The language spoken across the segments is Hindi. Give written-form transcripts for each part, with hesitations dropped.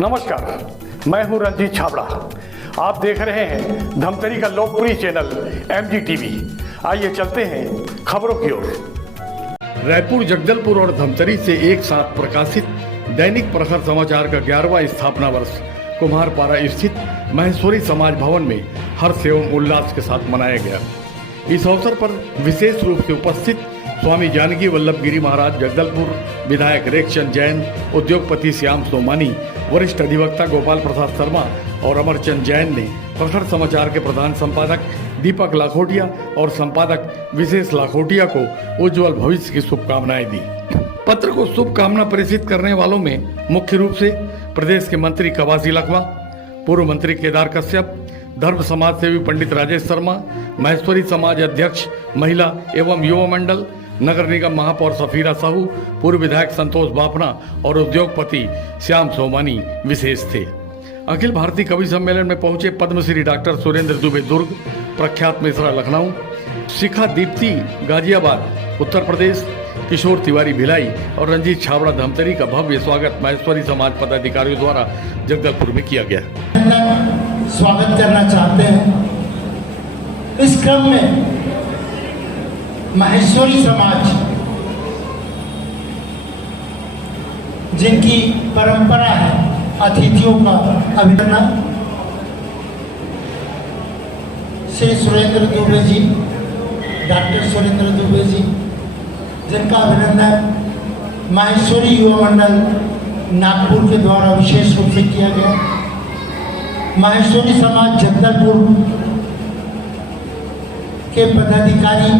नमस्कार, मैं हूं रंजीत छाबड़ा। आप देख रहे हैं धमतरी का लोकप्रिय चैनल MGTV। आइए चलते हैं खबरों की ओर। रायपुर, जगदलपुर और धमतरी से एक साथ प्रकाशित दैनिक प्रखर समाचार का 11वां स्थापना वर्ष कुम्हारपारा स्थित महेश्वरी समाज भवन में हर्ष एवं उल्लास के साथ मनाया गया। इस अवसर पर विशेष रूप से उपस्थित स्वामी जानकी वल्लभ गिरी महाराज, जगदलपुर विधायक रेखचंद जैन, उद्योगपति श्याम सोमानी, वरिष्ठ अधिवक्ता गोपाल प्रसाद शर्मा और अमरचंद जैन ने प्रखर समाचार के प्रधान संपादक दीपक लाखोटिया और संपादक विशेष लाखोटिया को उज्जवल भविष्य की शुभकामनाएं दी। पत्र को शुभकामना प्रेषित करने वालों में मुख्य रूप से प्रदेश के मंत्री कवासी लखमा, पूर्व मंत्री केदार कश्यप, धर्म समाज सेवी पंडित राजेश शर्मा, महेश्वरी समाज अध्यक्ष महिला एवं युवा मंडल, नगर निगम महापौर सफीरा साहू, पूर्व विधायक संतोष बाफना और उद्योगपति श्याम सोमानी विशेष थे। अखिल भारतीय कवि सम्मेलन में पहुंचे पद्मश्री डॉक्टर सुरेंद्र दुबे दुर्ग, प्रख्यात मिश्रा लखनऊ, शिखा दीप्ति गाजियाबाद उत्तर प्रदेश, किशोर तिवारी भिलाई और रंजीत छाबड़ा धमतरी का भव्य स्वागत महेश्वरी समाज पदाधिकारियों द्वारा जगदलपुर में किया गया। स्वागत करना चाहते हैं। इस क्रम में महेश्वरी समाज, जिनकी परंपरा है अतिथियों का अभिनंदन, श्री सुरेंद्र दुबे जी, डॉक्टर सुरेंद्र दुबे जी, जिनका अभिनंदन महेश्वरी युवा मंडल नागपुर के द्वारा विशेष रूप से किया गया। महेश्वरी समाज जगदलपुर के पदाधिकारी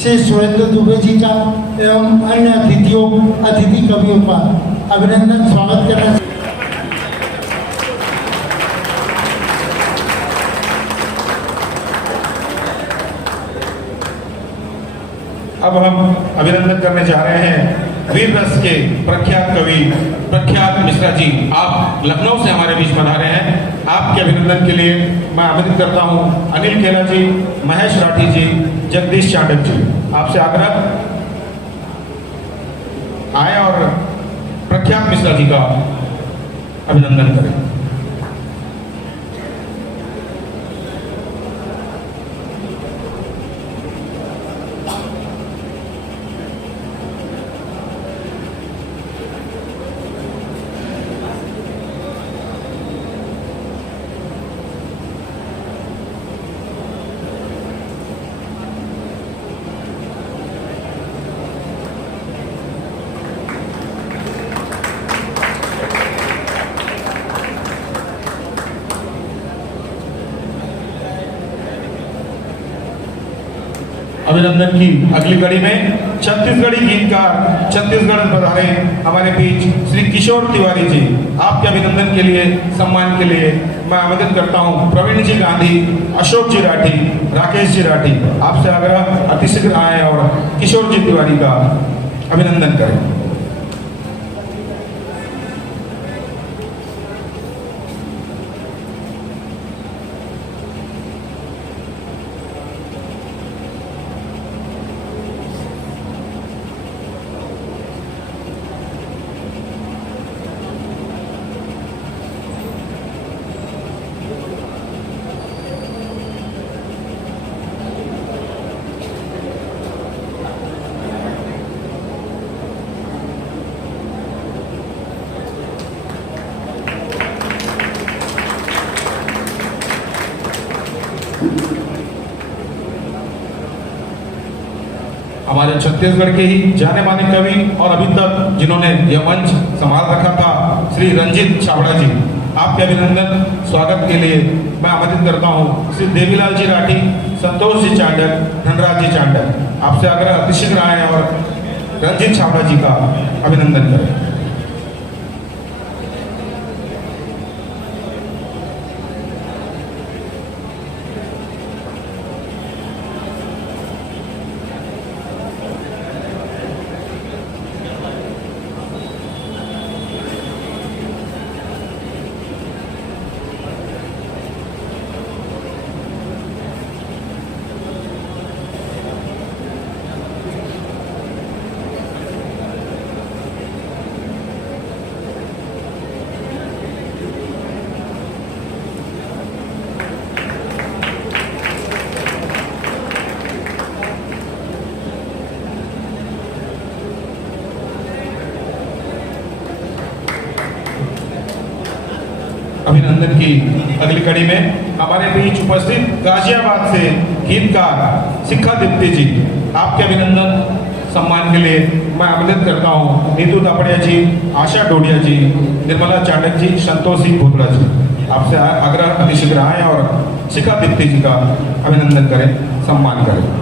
श्री सुरेंद्र दुबे जी का एवं अन्य अतिथि कवियों का अभिनंदन स्वागत करना। अब हम अभिनंदन करने जा रहे हैं वीर रस के प्रख्यात कवि प्रख्यात मिश्रा जी। आप लखनऊ से हमारे बीच पधारे हैं। आपके अभिनंदन के लिए मैं आमंत्रित करता हूं अनिल खेला जी, महेश राठी जी, जगदीश चांडक जी। आपसे आग्रह आए और प्रख्यात मिश्रा जी का अभिनंदन करें। अभिनंदन की अगली कड़ी में छत्तीसगढ़ी गीतकार छत्तीसगढ़ पधारे हमारे बीच श्री किशोर तिवारी जी। आपके अभिनंदन के लिए, सम्मान के लिए मैं आमंत्रित करता हूं प्रवीण जी गांधी, अशोक जी राठी, राकेश जी राठी। आपसे आग्रह अतिशीघ्र आए और किशोर जी तिवारी का अभिनंदन करें। हमारे छत्तीसगढ़ के ही जाने माने कवि और अभी तक जिन्होंने यह मंच संभाल रखा था श्री रंजीत छाबड़ा जी। आपके अभिनंदन स्वागत के लिए मैं आमंत्रित करता हूं श्री देवीलाल जी राठी, संतोष जी चांडक, धनराज जी चांडक। आपसे आग्रह अतिशीघ्र आए और रंजीत छाबड़ा जी का अभिनंदन करें। अभिनंदन की अगली कड़ी में हमारे बीच उपस्थित गाजियाबाद से गीतकार शिखा दीप्ति जी, आपके अभिनंदन सम्मान के लिए मैं आवेदन करता हूँ नीतू दापड़िया जी, आशा डोडिया जी, निर्मला चांडक जी, संतोष सिंह भोतड़ा जी। आपसे आग्रह अतिशीघ्र आए और शिखा दीप्ति जी का अभिनंदन करें, सम्मान करें।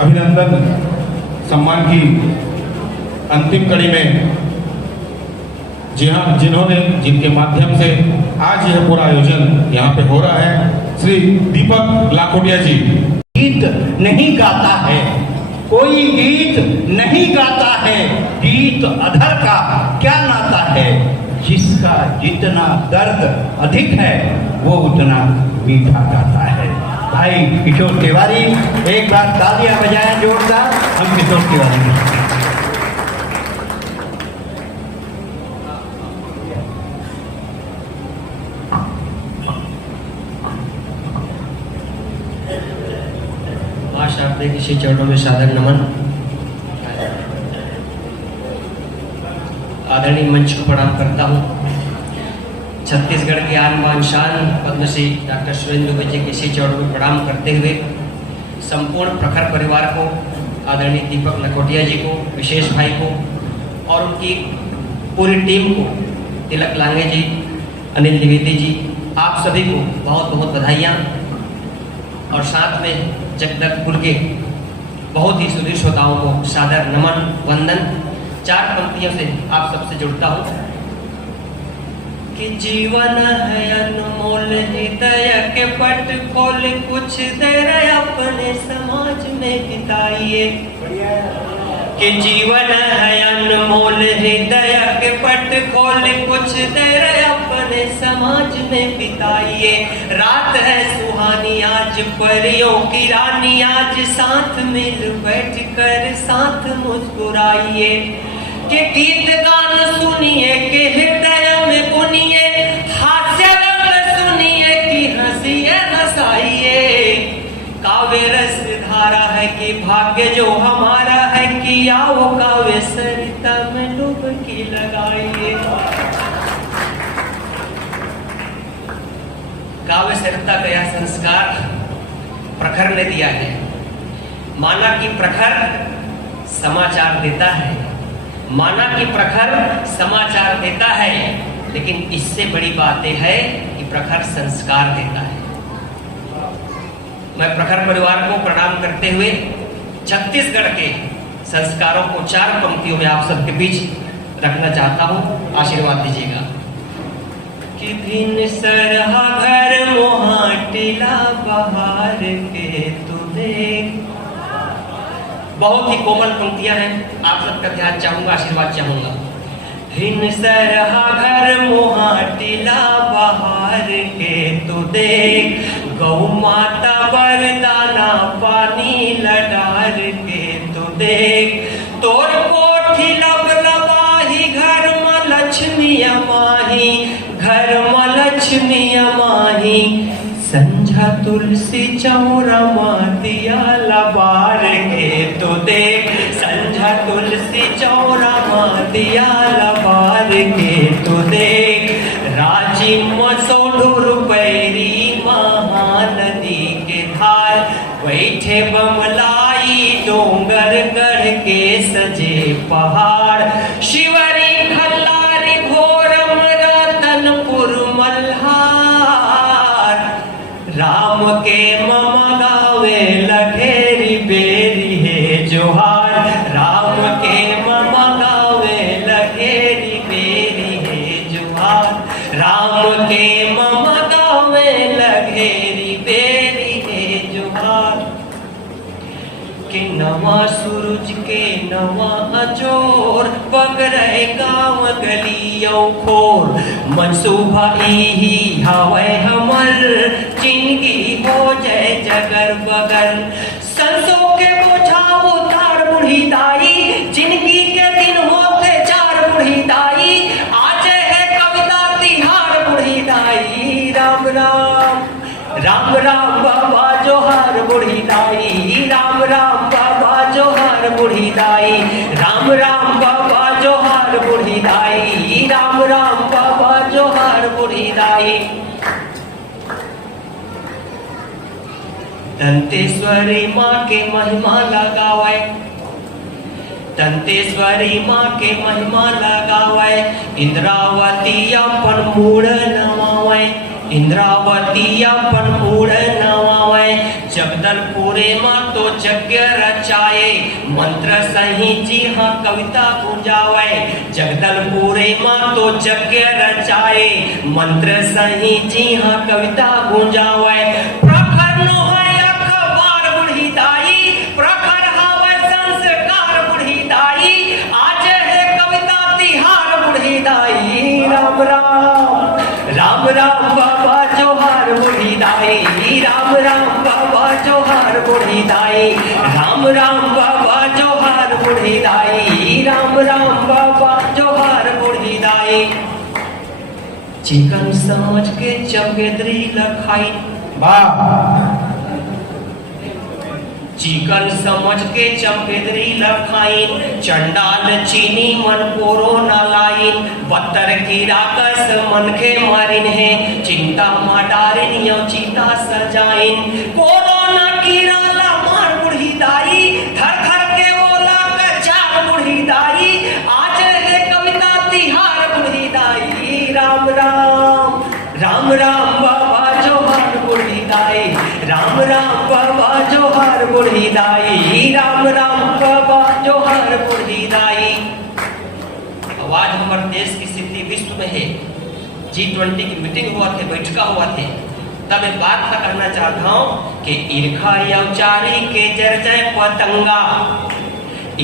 अभिनंदन सम्मान की अंतिम कड़ी में जी हाँ, जिनके माध्यम से आज यह पूरा आयोजन यहाँ पे हो रहा है, श्री दीपक लाखोटिया जी। गीत नहीं गाता है, कोई गीत नहीं गाता है, गीत अधर का क्या नाता है, जिसका जितना दर्द अधिक है वो उतना मीठा गाता है। भाई किशोर तिवारी, एक बार तालियां बजाएं जोरदार हम किशोर तिवारी की। शारदे किसी चरणों में सादर नमन। आदरणीय मंच को प्रणाम करता हूँ। छत्तीसगढ़ की आन बान शान पद्मश्री डॉक्टर सुरेंद्र दुबे जी के इसी चरणों में प्रणाम करते हुए संपूर्ण प्रखर परिवार को, आदरणीय दीपक लखोटिया जी को, विशेष भाई को और उनकी पूरी टीम को, तिलक लांगे जी, अनिल द्विवेदी जी, आप सभी को बहुत बहुत बधाइयाँ और साथ में जगदलपुर के बहुत ही सुधीर श्रोताओं को सादर नमन वंदन। 4 पंक्तियों से आप सबसे जुड़ता हूँ कि जीवन है अनमोल, हृदय के पट खोल, कुछ देर अपने समाज में बिताइए। कि जीवन है अनमोल, हृदय के पट खोल, कुछ देर अपने समाज में बिताइए। रात है सुहानी आज परियों की रानी, आज साथ मिल बैठ कर साथ मुस्कुराइए। कि गीत गान सुनिए, कि हृदय में बुनिए, हास्य सुनिए, कि हंसिए हंसाइए। काव्य रस धारा है कि भाग्य जो हमारा है, कि आओ काव्य सरिता में डुबकी लगाइए। काव्य सरिता का यह संस्कार प्रखर ने दिया है। माना कि प्रखर समाचार देता है, माना कि प्रखर समाचार देता है, लेकिन इससे बड़ी बात यह है कि प्रखर संस्कार देता है। मैं प्रखर परिवार को प्रणाम करते हुए छत्तीसगढ़ के संस्कारों को 4 पंक्तियों में आप सबके बीच रखना चाहता हूं, आशीर्वाद दीजिएगा। कि भिन्न सरहा घर मोहाटिला बहार के तुझे। बहुत ही कोमल पंक्तियां हैं, आप सबका ध्यान चाहूंगा, आशीर्वाद चाहूंगा। भिन्न सरहा घर मोहाटिला बहार के तू देख, गौ माता वरदाना पानी लडार के तू देख। तोर कोठी लब लबाही घर में लक्ष्मी माही, घर में लक्ष्मी माही। संझा तुलसी चौरा दिया लबार के तो देख, संझा तुलसी चौरा दिया लबार के तो देख। राजी मसोढ़ुर पैरी महानदी के धार, बैठे बमलाई डोंगर गढ़ के सजे पहाड़। शिवरी खल्लारी घोरम रतनपुर नवा अजोर बगरे गाँव गलियों खोर मनसूबा ही हवे हमर जिंदगी हो जाए जगर बगर संसों के बोझा उतार बूढ़ी दाई जिंदगी के दिन होते चार बूढ़ी दाई आज है कविता तिहार बूढ़ी दाई राम राम राम राम बाबा जोहार बूढ़ी दाई राम राम बाबा जोहार बूढ़ी दाई राम राम बाबा जोहार बूढ़ी दाई राम राम बाबा जोहार बूढ़ी दाई दंतेश्वरी माँ के महिमा लगावे दंतेश्वरी माँ के महिमा लगावे इंद्रावती अपन मूड नवावे इंद्रावती अपन मूड नवावे जगदलपुरे माँ तो यज्ञ रचाए मंत्र सही जी हाँ कविता गुंजावे जगदलपुरे माँ तो यज्ञ रचाए मंत्र सही जी हाँ कविता गुंजावे प्रखर नो है अखबार बूढ़ी दाई प्रखर हवे संस्कार बूढ़ी दाई आज है कविता तिहार बूढ़ी दाई राम राम राम राम बाबा जोहार बूढ़ी दाई राम राम बाबा जोहार बूढ़ी दाई राम राम बाबा जोहार बूढ़ी दाई राम राम बाबा जोहार बूढ़ी दाई चिकन समझ के चमगेदरी लखाई चिकन समझ के चमकेदरी लखाइन चंडाल चीनी मन कोरोना लाइन बत्तर की राकस मन के मारिन है चिंता माडारिन यो चीता सजाइन कोरोना की राला मार बूढ़ी दाई थर थर के बोला कचार बूढ़ी दाई आज है कविता तिहार बूढ़ी दाई राम राम राम राम बाबा जोहार बूढ़ी दाई राम राम बाबा जोहार बूढ़ी दाई राम राम बाबा जोहार बूढ़ी दाई। आज हमारे देश की स्थिति विश्व में है G20 की मीटिंग हुआ थे बैठका हुआ थे तब मैं बात करना चाहता हूँ कि ईर्खा यवचारी के जर जय पतंगा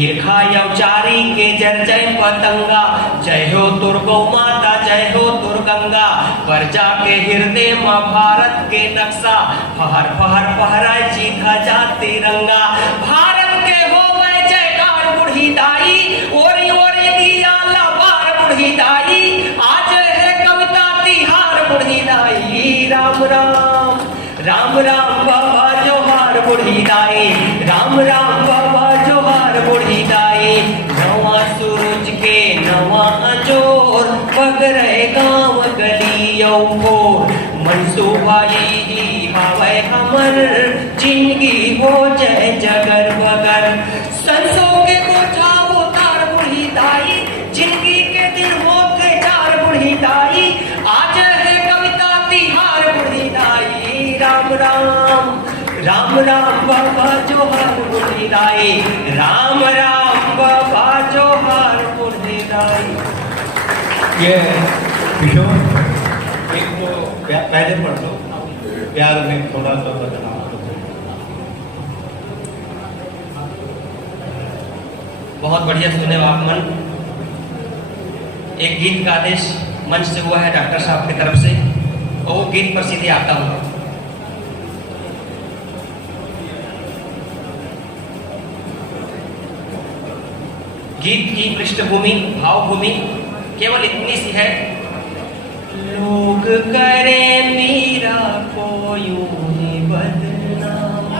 ईर्खा यवचारी के जर जय पतंगा जय हो दुर्गौ माता जय हो दुर्गंगा प्रजा के हृदय में भारत के नक्शा फहर फहर फहराए जी ध्वजा तिरंगा भारत के हो वह जयकार बूढ़ी दाई ओरी ओरी दिया लबार बूढ़ी दाई आज है कविता तिहार बूढ़ी दाई राम राम राम राम बाबा जोहार बूढ़ी दाई राम राम बाबा जोहार बूढ़ी दाई नवा सूरज के नवा अजोर बगरे गाँव गलियों को मनसूबा ही हवे हमर जिंदगी हो जाए जगर बगर संसों के बोझा उतार बूढ़ी दाई जिंदगी के दिन हो के चार बूढ़ी दाई आज है कविता तिहार बूढ़ी दाई राम राम राम राम बाबा जोहार बूढ़ी दाई राम राम बाबा जोहार बूढ़ी दाई। ये किशोर एक तो पहले पढ़ लो प्यार में थोड़ा सा बदलाव बहुत बढ़िया सुने आप मन एक गीत का आदेश मंच से हुआ है डॉक्टर साहब की तरफ से और वो गीत पर सीधे आता हूँ। गीत की पृष्ठभूमि भावभूमि केवल इतनी सी है लोग करे मीरा को यूं ही बदनाम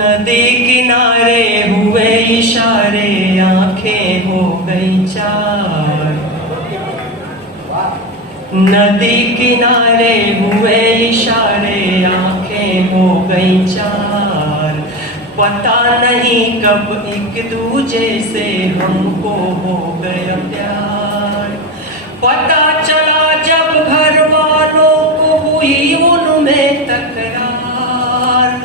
नदी किनारे हुए इशारे आंखें हो गई चार नदी किनारे हुए इशारे आंखें हो गई चार पता नहीं कब एक दूजे से हमको हो गया प्यार पता चला जब घर वालों को हुई उनमें तकरार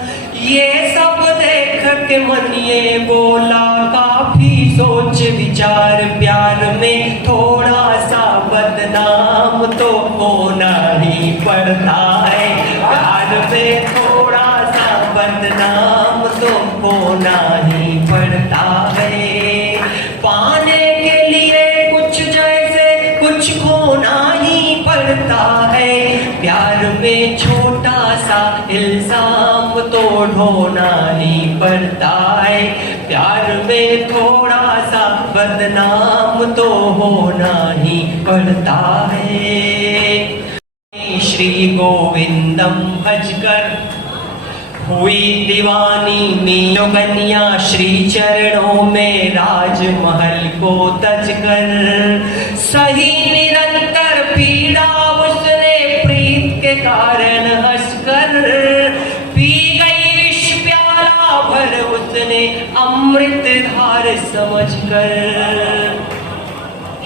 ये सब देख के मन ये बोला काफी सोच विचार प्यार में थोड़ा सा बदनाम तो होना ही पड़ता है प्यार में थोड़ा सा बदनाम छोटा सा इल्जाम तो ढोना ही पड़ता है, प्यार में थोड़ा सा बदनाम तो होना ही पड़ता है। श्री गोविंदम भजकर हुई दीवानी मीनो कन्या, श्री चरणों में राजमहल को तजकर सही निरंतर पीड़ा उसने प्रीत के कारण हंसकर, पी गई विष प्याला भर उसने अमृत धार समझकर।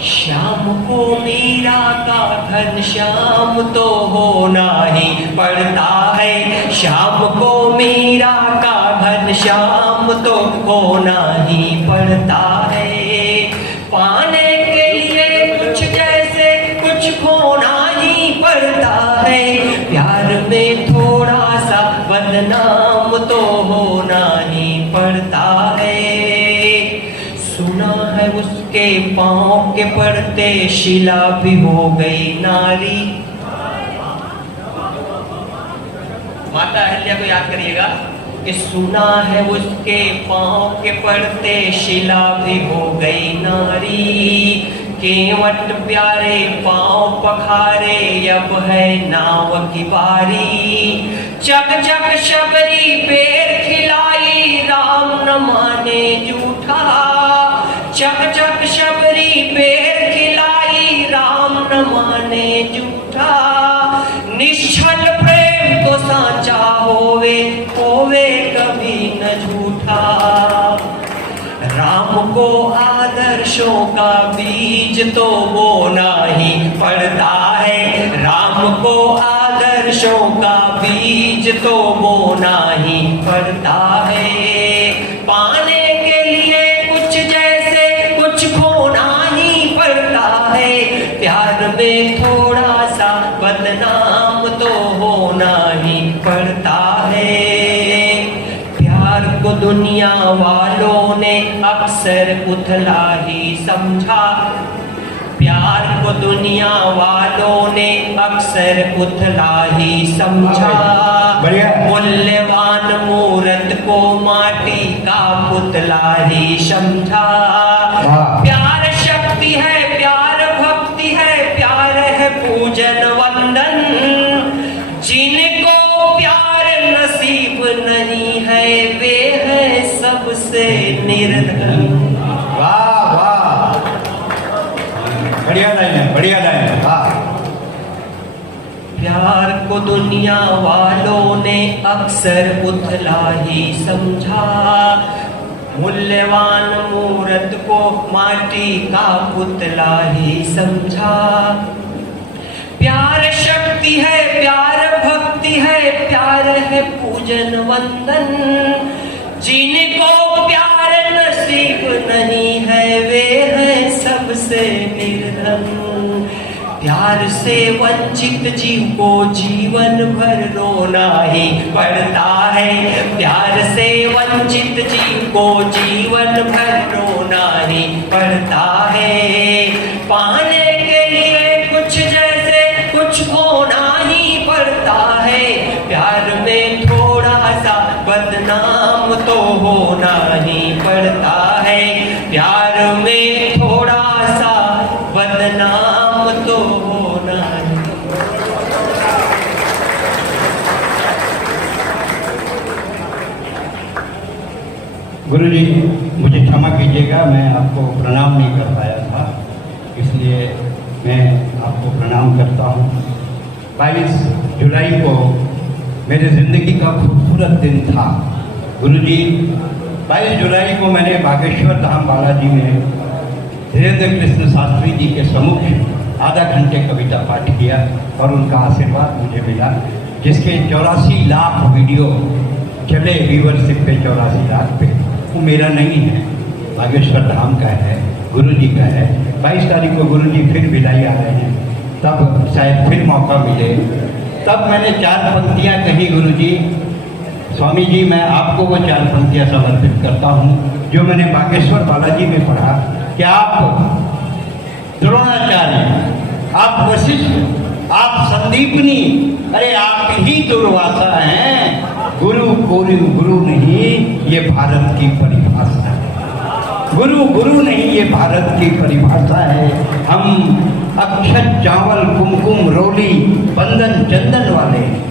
श्याम को मीरा का घन श्याम तो होना ही पड़ता है, श्याम को मीरा का घन श्याम तो होना ही पड़ता है। पाने के लिए कुछ जैसे कुछ खोना ही पड़ता है, प्यार में थोड़ा सा बदनाम तो होना ही पड़ता है। सुना है उसके पांव के पड़ते शिला भी हो गई नारी। माता अहिल्या को याद करिएगा कि सुना है उसके पांव के पड़ते शिला भी हो गई नारी। केवट प्यारे पांव पखारे अब है नाव की बारी। चक चक शबरी पैर खिलाई राम न माने झूठा। चक चक शबरी पैर खिलाई राम न माने झूठा। निश्चल प्रेम तो साचा होवे होवे कभी न झूठा। राम को आदर्शों का बीज तो बोना ही पड़ता है। राम को आदर्शों का बीज तो बोना ही पड़ता है। पाने के लिए कुछ जैसे कुछ खोना ही पड़ता है। प्यार में थोड़ा सा बदनाम तो होना ही पड़ता है। प्यार को दुनिया वालों ने अक्सर उथला ही समझा। प्यार को दुनिया वालों ने अक्सर उथला ही समझा। मूल्यवान मूर्त को माटी का पुतला ही समझा। प्यार शक्ति है, प्यार भक्ति है, प्यार है पूजन वंदन। जिनको प्यार नसीब नहीं है वे है सबसे निर्धन। वाह वाह, बढ़िया लाइन है, बढ़िया लाइन है। वाह। प्यार को दुनिया वालों ने अक्सर उथला ही समझा। मूल्यवान मूर्त को माटी का पुतला ही समझा। प्यार शक्ति है, प्यार भक्ति है, प्यार है पूजन वंदन। जिनको प्यार नसीब नहीं है वे है सबसे निर्धन। प्यार से वंचित जीव को जीवन भर रोना ही पड़ता है। प्यार से वंचित जीव को जीवन भर रोना ही पड़ता है। पाने के लिए कुछ जैसे कुछ होना ही पड़ता है। प्यार में थोड़ा सा बदनाम तो होना ही पड़ता है। प्यार में थोड़ा सा बदनाम तो होना ही। गुरुजी मुझे क्षमा कीजिएगा, मैं आपको प्रणाम नहीं कर पाया था, इसलिए मैं आपको प्रणाम करता हूँ। 22 जुलाई को मेरे ज़िंदगी का खूबसूरत दिन था। गुरुजी 22 जुलाई को मैंने बागेश्वर धाम बालाजी में धीरेन्द्र कृष्ण शास्त्री जी के सम्मुख आधा घंटे कविता पाठ किया और उनका आशीर्वाद मुझे मिला, जिसके 84 लाख वीडियो चले व्यूवरशिप पे 84 लाख पे। वो मेरा नहीं है, बागेश्वर धाम का है, गुरुजी का है। 22 तारीख को गुरुजी फिर भिलाई आ रहे हैं, तब शायद फिर मौका मिले। तब मैंने 4 पंक्तियाँ कही, गुरुजी स्वामी जी मैं आपको वो 4 पंक्तियाँ समर्पित करता हूँ जो मैंने बागेश्वर बालाजी में पढ़ा कि आप द्रोणाचार्य, आप वशिष्ठ, आप संदीपनी, अरे आप ही दुर्वासा हैं। गुरु गुरु नहीं, ये भारत की परिभाषा है। गुरु नहीं, ये भारत की परिभाषा है। हम अक्षत चावल कुमकुम रोली बंधन चंदन वाले हैं।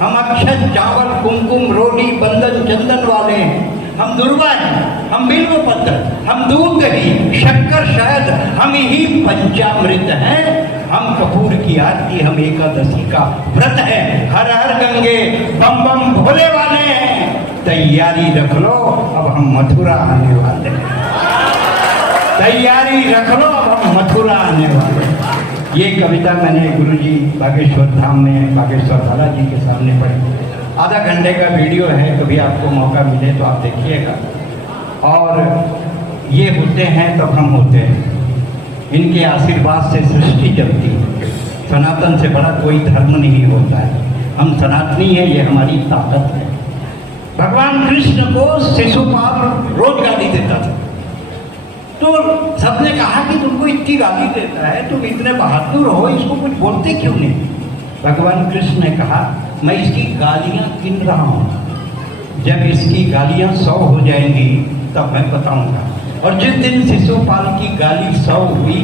हम अक्षत चावल कुमकुम रोली बंधन चंदन वाले हैं। हम दुर्वा हैं, हम बिल्व पत्र, हम दूध दही शक्कर शहद, हम ही पंचामृत हैं। हम कपूर की आरती, हम एकादशी का व्रत है। हर हर गंगे बम बम भोले वाले हैं। तैयारी रख लो, अब हम मथुरा आने वाले हैं। तैयारी रख लो, अब हम मथुरा आने वाले हैं। ये कविता मैंने गुरुजी बागेश्वर धाम में बागेश्वर बालाजी के सामने पढ़ी। आधा घंटे का वीडियो है, कभी आपको मौका मिले तो आप देखिएगा। और ये होते हैं तब हम होते हैं, इनके आशीर्वाद से सृष्टि चलती है। सनातन से बड़ा कोई धर्म नहीं होता है। हम सनातनी हैं, ये हमारी ताकत है। भगवान कृष्ण को शिशुपाल रोज गाली देता था, तो सबने कहा कि तुमको इतनी गाली देता है, तुम इतने बहादुर हो, इसको कुछ बोलते क्यों नहीं? भगवान कृष्ण ने कहा, मैं इसकी गालियां गिन रहा हूं, जब इसकी गालियां 100 हो जाएंगी तब मैं बताऊंगा। और जिस दिन शिशुपाल की गाली 100 हुई,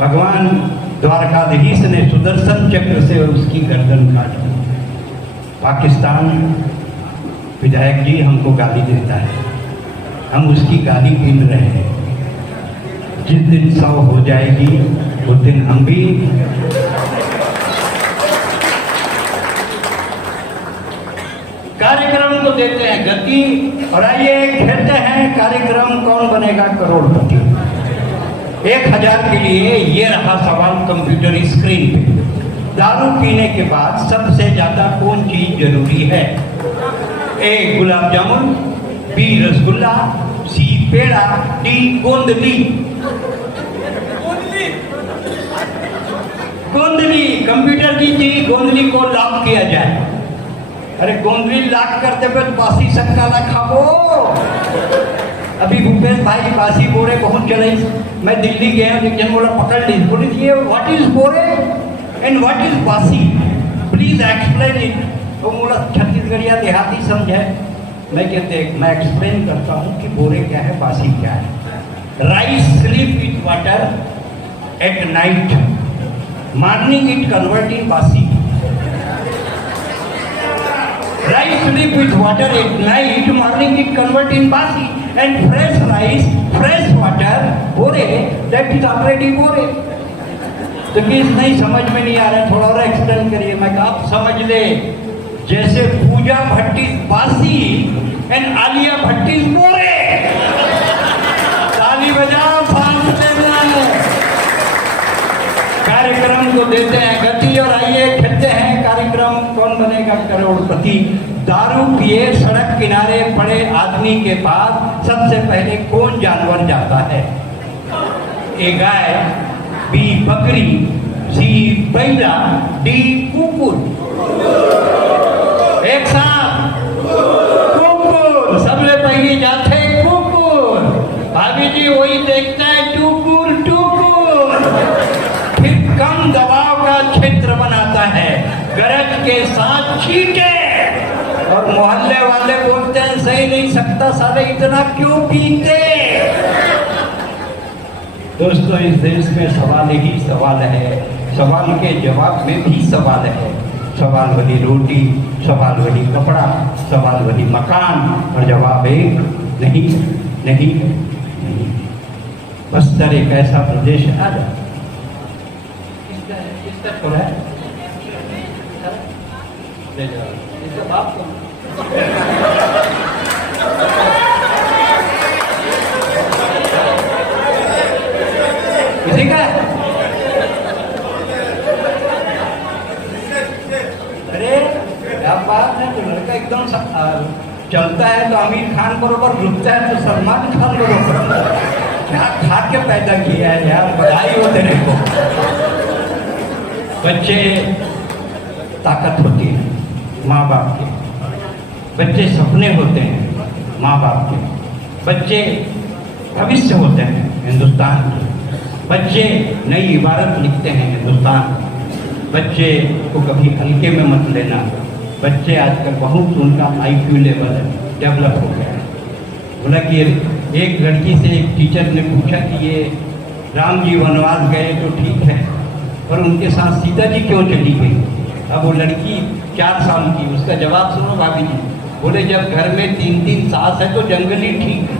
भगवान द्वारकाधीश ने सुदर्शन चक्र से उसकी गर्दन काट दी। पाकिस्तान विधायक जी हमको गाली देता है, हम उसकी गाली गिन रहे हैं। जिस दिन 100 हो जाएगी उस दिन हम भी कार्यक्रम को देते हैं गति। और आइए खेलते हैं कार्यक्रम कौन बनेगा करोड़पति। 1000 के लिए ये रहा सवाल कंप्यूटर स्क्रीन पे। दारू पीने के बाद सबसे ज्यादा कौन चीज जरूरी है? ए गुलाब जामुन, बी रसगुल्ला, सी पेड़ा, डी गोंदली। गोंदली कंप्यूटर की चीज, गोंदली को लॉक किया जाए। अरे गोंदली लॉक करते पे बासी शक्का ना खाओ। अभी भूपेश भाई बासी बोरे बहुत चले। मैं दिल्ली गया, एक जन बोला पकड़ ली, बोली ये व्हाट इज बोरे एंड व्हाट इज बासी, प्लीज एक्सप्लेन इट। तो बोला छत्तीसगढ़िया देहाती समझे। मैं कहते मैं एक्सप्लेन करता हूँ कि बोरे क्या है, बासी क्या है। Rice sleep with water at night, morning it convert in बासी। Rice sleep with water at night, morning it convert in basi, and fresh rice, fresh water, bore, that is already bore. तो किस नहीं समझ में नहीं आ रहा है, थोड़ा और एक्सप्लेन करिए। मैं कहा आप समझ ले, जैसे पूजा भट्टी बासी एंड आलिया भट्टी बोरे। ताली बजाओ, फांस देना। कार्यक्रम को देते हैं गति। और आइए खेलते हैं कार्यक्रम कौन बनेगा करोड़पति। दारू पिए सड़क किनारे पड़े आदमी के पास सबसे पहले कौन जानवर जाता है? ए गाय, बी बकरी, सी बैला, डी कुकुर। एक साथ कुकुर, सबसे पहले जाते कुकुर। भाभी जी वही देखता है टुकुर टुकुर, फिर कम दबाव का क्षेत्र बनाता है, गरज के साथ छींटे। और मोहल्ले वाले बोलते हैं सही नहीं सकता साले, इतना क्यों पीते? दोस्तों इस देश में सवाल ही सवाल है, सवाल के जवाब में भी सवाल है। सवाल वही रोटी, सवाल वही कपड़ा, सवाल वही मकान, और जवाब एक नहीं नहीं नहीं। बस्तर एक ऐसा प्रदेश है। किसका थोड़ा है इसका बाप को किसी का? अरे क्या बात है, तो लड़का एकदम चलता है तो आमिर खान बरोबर, रुकता है तो सलमान खान बरोबर। क्या खा के पैदा किया है यार, बधाई हो तेरे को। बच्चे ताकत होती है माँ बाप के, बच्चे सपने होते हैं माँ बाप के, बच्चे भविष्य होते हैं हिंदुस्तान के, बच्चे नई इबारत लिखते हैं हिंदुस्तान। बच्चे को कभी हल्के में मत लेना। बच्चे आजकल बहुत उनका IQ लेवल डेवलप हो गया है। बोला कि एक लड़की से एक टीचर ने पूछा कि ये राम जी वनवास गए तो ठीक है, पर उनके साथ सीता जी क्यों चली गई? अब वो लड़की 4 साल की, उसका जवाब सुनो भाभी जी। बोले जब घर में 3-3 सास है तो जंगल ही ठीक है।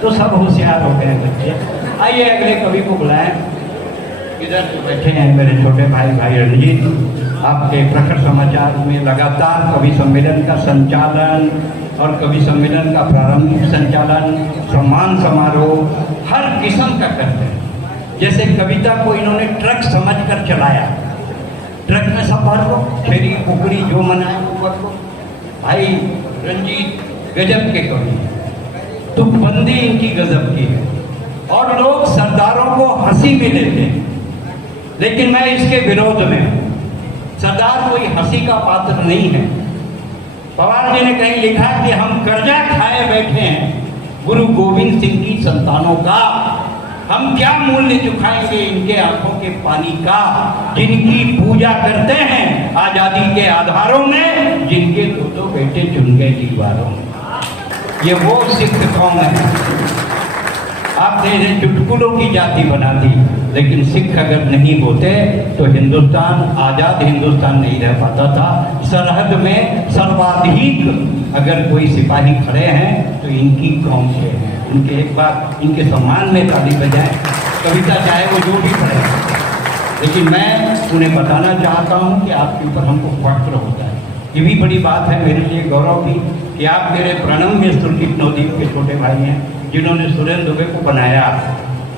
तो सब होशियार हो गए बच्चे। आइए अगले कवि को बुलाएं। इधर तो बैठे हैं मेरे छोटे भाई रंजीत। आपके प्रखर समाचार में लगातार कवि सम्मेलन का संचालन और कवि सम्मेलन का प्रारंभिक संचालन, सम्मान समारोह हर किस्म का करते हैं। जैसे कविता को इन्होंने ट्रक समझकर चलाया, ट्रक में सब भर लो, छेरी कुकड़ी जो मनाए ऊपर को। भाई रंजीत गजब के कवि, तुकबंदी इनकी गजब की है और लोग सरदारों को हंसी में लेते हैं, लेकिन मैं इसके विरोध में हूं। सरदार कोई हंसी का पात्र नहीं है। पवार जी ने कहीं लिखा कि हम कर्जा खाए बैठे हैं गुरु गोविंद सिंह की संतानों का, हम क्या मूल्य चुकाएंगे इनके आंखों के पानी का, जिनकी पूजा करते हैं आजादी के आधारों में, जिनके 2-2 बेटे चुन गए दीवारों में। ये वो सिख कौम है। आपने इन्हें चुटकुलों की जाति बना दी, लेकिन सिख अगर नहीं होते तो हिंदुस्तान आजाद हिंदुस्तान नहीं रह पाता था। सरहद में सर्वाधिक अगर कोई सिपाही खड़े हैं तो इनकी कौम के हैं। उनके एक बार इनके सम्मान में ताली बजाएं। कविता चाहे वो जो भी पढ़े, लेकिन मैं उन्हें बताना चाहता हूं कि आपके ऊपर हमको फख्र होता है। ये भी बड़ी बात है मेरे लिए, गौरव की, कि आप मेरे प्रणम्य सुरकित नवदीप के छोटे भाई हैं, जिन्होंने सुरेंद्र दुबे को बनाया,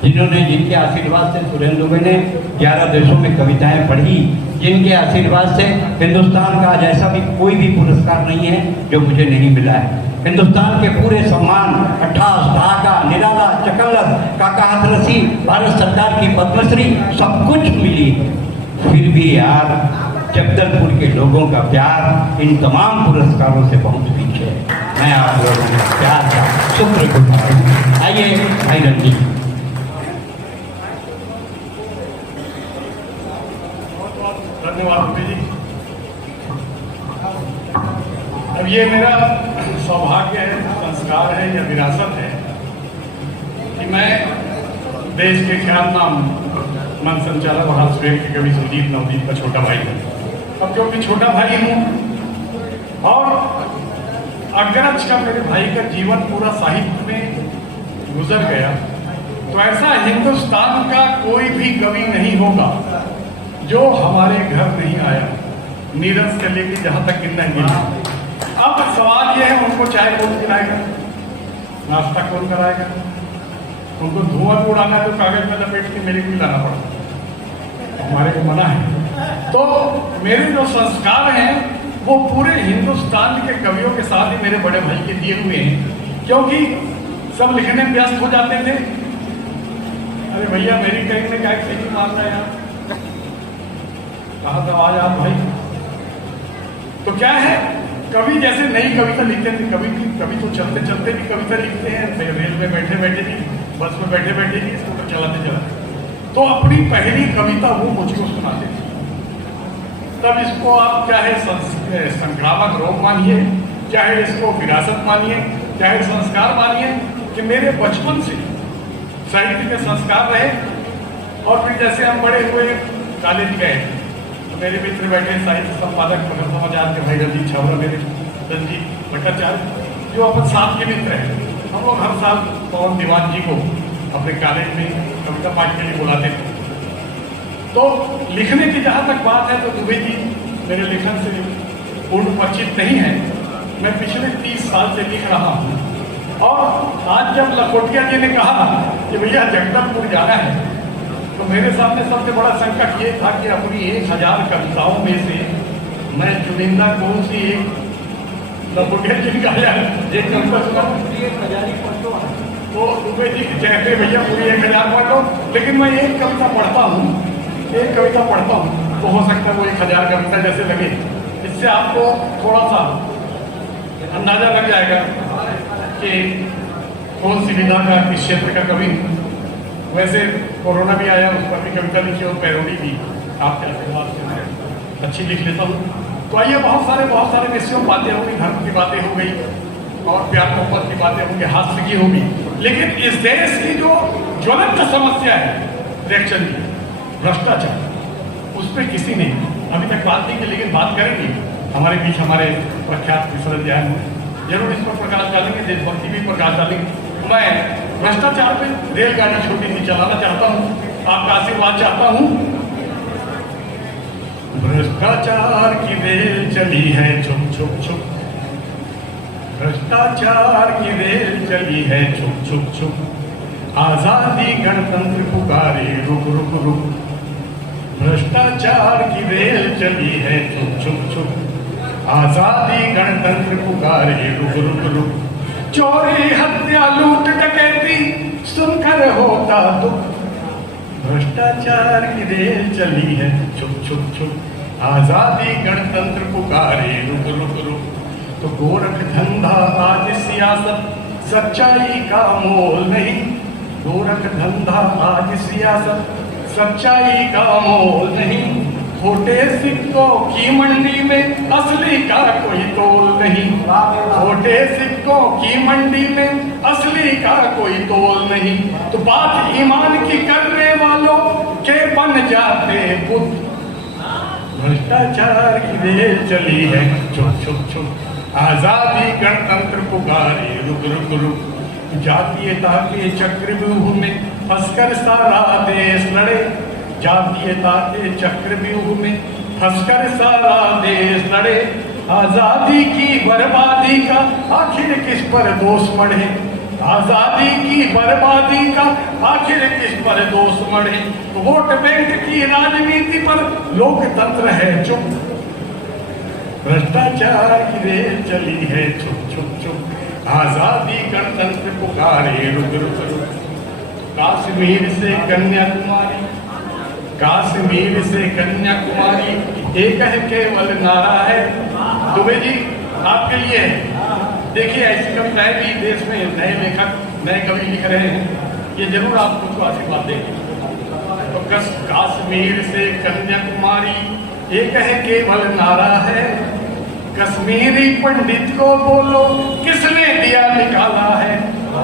जिनके आशीर्वाद से सुरेंद्र दुबे ने 11 देशों में कविताएं पढ़ी, जिनके आशीर्वाद से हिंदुस्तान का आज ऐसा भी कोई भी पुरस्कार नहीं है जो मुझे नहीं मिला है। हिंदुस्तान के पूरे सम्मान 28 ढाका, निराला, चकल्लर, काका हाथरसी, भारत सरकार की पद्मश्री सब कुछ मिली, फिर भी यार जगदलपुर के लोगों का प्यार इन तमाम पुरस्कारों से बहुत पीछे है। मैं आप लोगों का प्यार का शुक्रगुजार हूं। आइए भाई रंजीत। धन्यवाद जी। अब ये मेरा सौभाग्य है, संस्कार है या विरासत है कि मैं देश के ख्यातनाम मन संचालक और हास्य के कवि सुदीप नवदीप का छोटा भाई हूँ। अब क्योंकि छोटा भाई हूँ और अग्रज का मेरे भाई का जीवन पूरा साहित्य में गुजर गया, तो ऐसा हिंदुस्तान का कोई भी कवि नहीं होगा जो हमारे घर नहीं आया, नीरज से लेकर जहां तक गिनना गिना। अब सवाल यह है, उनको चाय कौन पिलाएगा, नाश्ता कौन कराएगा, उनको धुआं उड़ाना तो कागज में लपेट के मेरे को लाना पड़ता, हमारे को मना है। तो मेरे जो संस्कार हैं वो पूरे हिंदुस्तान के कवियों के साथ ही मेरे बड़े भाई के दिए हुए हैं, क्योंकि सब लिखने में व्यस्त हो जाते थे। अरे भैया मेरी कहीं में क्या खेती मारना है यार, कहा था आज आप भाई। तो क्या है, कवि जैसे नई कविता लिखते थे, कभी तो चलते चलते भी कविता लिखते हैं, रेल में बैठे बैठे भी, बस में बैठे बैठे भी, स्कूटर चलाते चलाते, तो अपनी पहली कविता वो मुझको सुनाते थे। तब इसको आप चाहे संक्रामक रोग मानिए, चाहे इसको विरासत मानिए, चाहे संस्कार मानिए, कि मेरे बचपन से साहित्य के संस्कार रहे। और फिर जैसे हम बड़े हुए, कॉलेज गए, तो मेरे मित्र बैठे साहित्य संपादक प्रखर समाचार के भाई रंजीत छाबड़ा, मेरे रंजीत भट्टाचार्य, जो अपन साथ के मित्र हैं। हम लोग हर साल पवन दीवान जी को अपने कॉलेज में कविता पाठ के लिए बुलाते थे। तो लिखने की जहाँ तक बात है तो दुबे जी मेरे लेखन से पूर्ण परिचित नहीं है। मैं पिछले 30 साल से लिख रहा हूँ, और आज जब लखोटिया जी ने कहा कि भैया जगदलपुर जाना है, तो मेरे सामने सबसे बड़ा संकट ये था कि अपनी 1000 कविताओं में से मैं चुनिंदा कौन सी एक लखोटिया जी का तो दुबे जी कहते भैया पूरी 1000 पढ़ लो, लेकिन मैं एक कविता पढ़ता हूँ, तो हो सकता है वो 1000 कविता जैसे लगे। इससे आपको थोड़ा सा अंदाजा लग जाएगा कि कौन सी विधा का, किस क्षेत्र का कवि। वैसे कोरोना भी आया, उस पर भी कविता लिखी और पैरोडी भी आपके आशीर्वाद से मैं अच्छी लिख लेता हूँ। तो आइए, बहुत सारे विषयों बातें हो गई, धर्म की बातें हो गई और प्यार मोहब्बत की बातें होंगी, हास्य की होगी, लेकिन इस देश की जो ज्वलंत समस्या है इलेक्शन की, भ्रष्टाचार, उस पर किसी ने अभी तक बात नहीं की, लेकिन बात करेंगे। हमारे बीच हमारे प्रख्यात विश्वविद्यालय में जरूर इस पर प्रकाश डालेंगे, देशभक्ति भी प्रकाश डालेंगे। मैं भ्रष्टाचार पे रेलगाड़ी छोटी सी चलाना चाहता हूँ, आपका आशीर्वाद चाहता हूँ। भ्रष्टाचार की रेल चली है छुप छुप छुप, भ्रष्टाचार की रेल चली है छुप छुप छुप, आजादी गणतंत्र पुकारे रुक रुक रुक, भ्रष्टाचार की रेल चली है छुप छुप छुप, आजादी गणतंत्र पुकारे रुक रुक रुक, चोरी हत्या लूट डकैती सुनकर होता दुख, भ्रष्टाचार की रेल चली है छुप छुप छुप, आजादी गणतंत्र पुकारे रुक रुक रुक। तो गोरख धंधा आज सियासत, सच्चाई का मोल नहीं, गोरख धंधा आज सियासत, सच्चाई का मोल नहीं, खोटे सिक्कों की मंडी में असली का कोई तोल नहीं, खोटे सिक्कों की मंडी में असली का कोई तोल नहीं, तो बात ईमान की करने वालों के बन जाते बुद्ध, भ्रष्टाचार की रेल चली है छुप छुप छुप, आजादी गणतंत्र पुकारे रुक रुक रुक, जातीयता के चक्रव्यूह में फंसकर सारा देश लड़े, जातीयता के चक्रव्यूह में फंसकर सारा देश लड़े, आजादी की बर्बादी का आखिर किस पर दोष मढ़े, आजादी की बर्बादी का आखिर किस पर दोष मढ़े, वोट बैंक की राजनीति पर लोकतंत्र है चुप, भ्रष्टाचार की रेल चली है छुप छुप छुप, आजादी गणतंत्र पुकारे रुक रुक रुक, कश्मीर से कन्याकुमारी, कश्मीर से कन्याकुमारी एक है केवल नारा है। दुबे जी आपके लिए देखिए, ऐसी कविताएं भी देश में नए लेखक नए कवि लिख रहे हैं, ये जरूर आप मुझको आशीर्वाद देंगे। तो कश्मीर से कन्याकुमारी एक है केवल नारा है, कश्मीरी पंडित को बोलो किसने दिया निकाला है,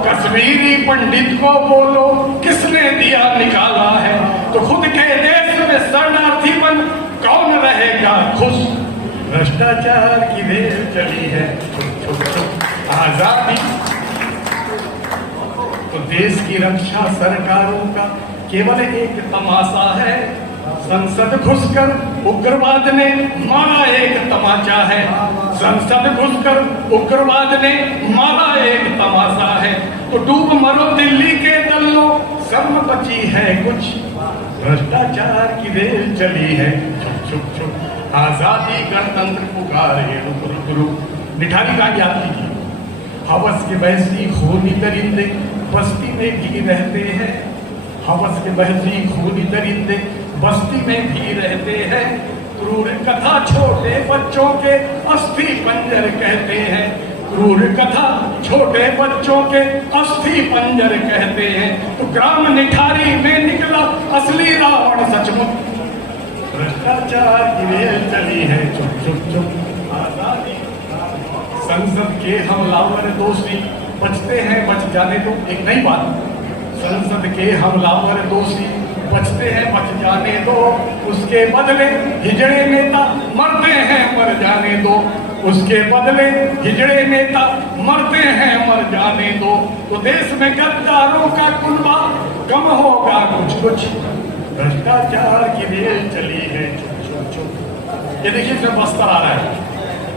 कश्मीरी पंडित को बोलो किसने दिया निकाला है, तो खुद के देश में शरणार्थी बन कौन रहेगा खुश, भ्रष्टाचार की रेल चली है छुप छुप छुप, आजादी। तो देश की रक्षा सरकारों का केवल एक तमाशा है, संसद घुसकर उग्रवाद ने मारा एक तमाचा है, संसद घुसकर उग्रवाद ने मारा एक तमाशा है, तो डूब मरो दिल्ली के दल्लो शर्म बची है कुछ, भ्रष्टाचार की रेल चली है छुप छुप छुप, आजादी गणतंत्र पुकारे रुक रुक रुक। निठारी का याद कीजिए, हवस के बहसी खूनी दरिंदे बस्ती में भी रहते हैं, हवस के बहसी खूनी दरिंदे बस्ती में भी रहते हैं, क्रूर कथा छोटे बच्चों के अस्थि पंजर कहते हैं, क्रूर कथा छोटे बच्चों के अस्थि पंजर कहते हैं, तो ग्राम निठारी में निकला असली रावण सचमुच, भ्रष्टाचार की रेल चली है चुप चुप चुप, आजादी। संसद के हमलावर दोषी बचते हैं बच जाने दो, एक नई बात, संसद के हमलावर दोषी बचते हैं बच जाने दो, उसके बदले हिजड़े नेता मरते हैं मर जाने दो, उसके बदले हिजड़े नेता मरते हैं मर जाने दो, तो देश में गद्दारों का कुनबा कम होगा कुछ कुछ, भ्रष्टाचार की रेल चली है छुप छुप छुप। ये देखिए सर बस्तर आ रहा है,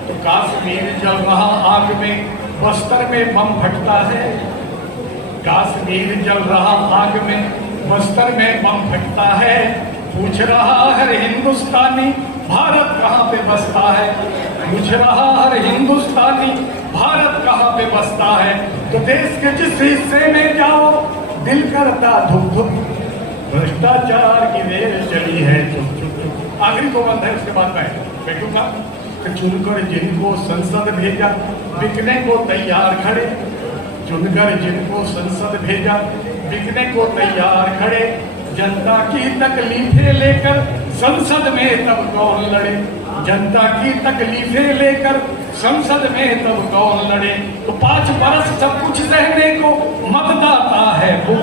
तो कश्मीर जल रहा आग में बस्तर में बम फटता है, कश्मीर जल रहा आग में बस्तर में बम फटता है, पूछ रहा हर हिंदुस्तानी भारत कहाँ पे बसता है, पूछ रहा हर हिंदुस्तानी भारत कहाँ पे बसता है, तो देश के जिस हिस्से में जाओ दिल करता धुक धुक, भ्रष्टाचार की रेल चली है चुप चुप चुप। आखिरी को बंद है, उसके बाद मैं बैठूंगा। चुनकर जिनको संसद भेजा बिकने को तैयार खड़े, चुनकर जिनको संसद सांसद भेजा, बिकने को तैयार खड़े, जनता की तकलीफें लेकर संसद में तब कौन लड़े, जनता की तकलीफें लेकर संसद में तब कौन लड़े, तो 5 बरस सब कुछ सहने को मतदाता है वो,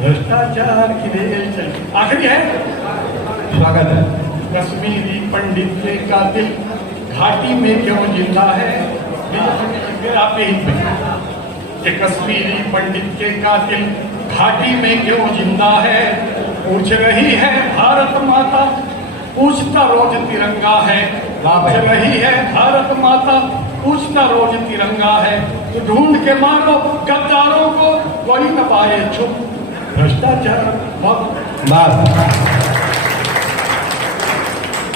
भ्रष्टाचार की रेल चली। आखिरी है, स्वागत है। कश्मीरी पंडित के कातिल घाटी में क्यों जिंदा है, आप यही कि कश्मीरी पंडित के कातिल घाटी में क्यों जिंदा है, पूछ रही है भारत माता, पूछता रोज तिरंगा है, पूछ रही है भारत माता, पूछता रोज तिरंगा है, तो ढूंढ के मारो गद्दारों को, कोई न पाए छुप, भ्रष्टाचार बहुत।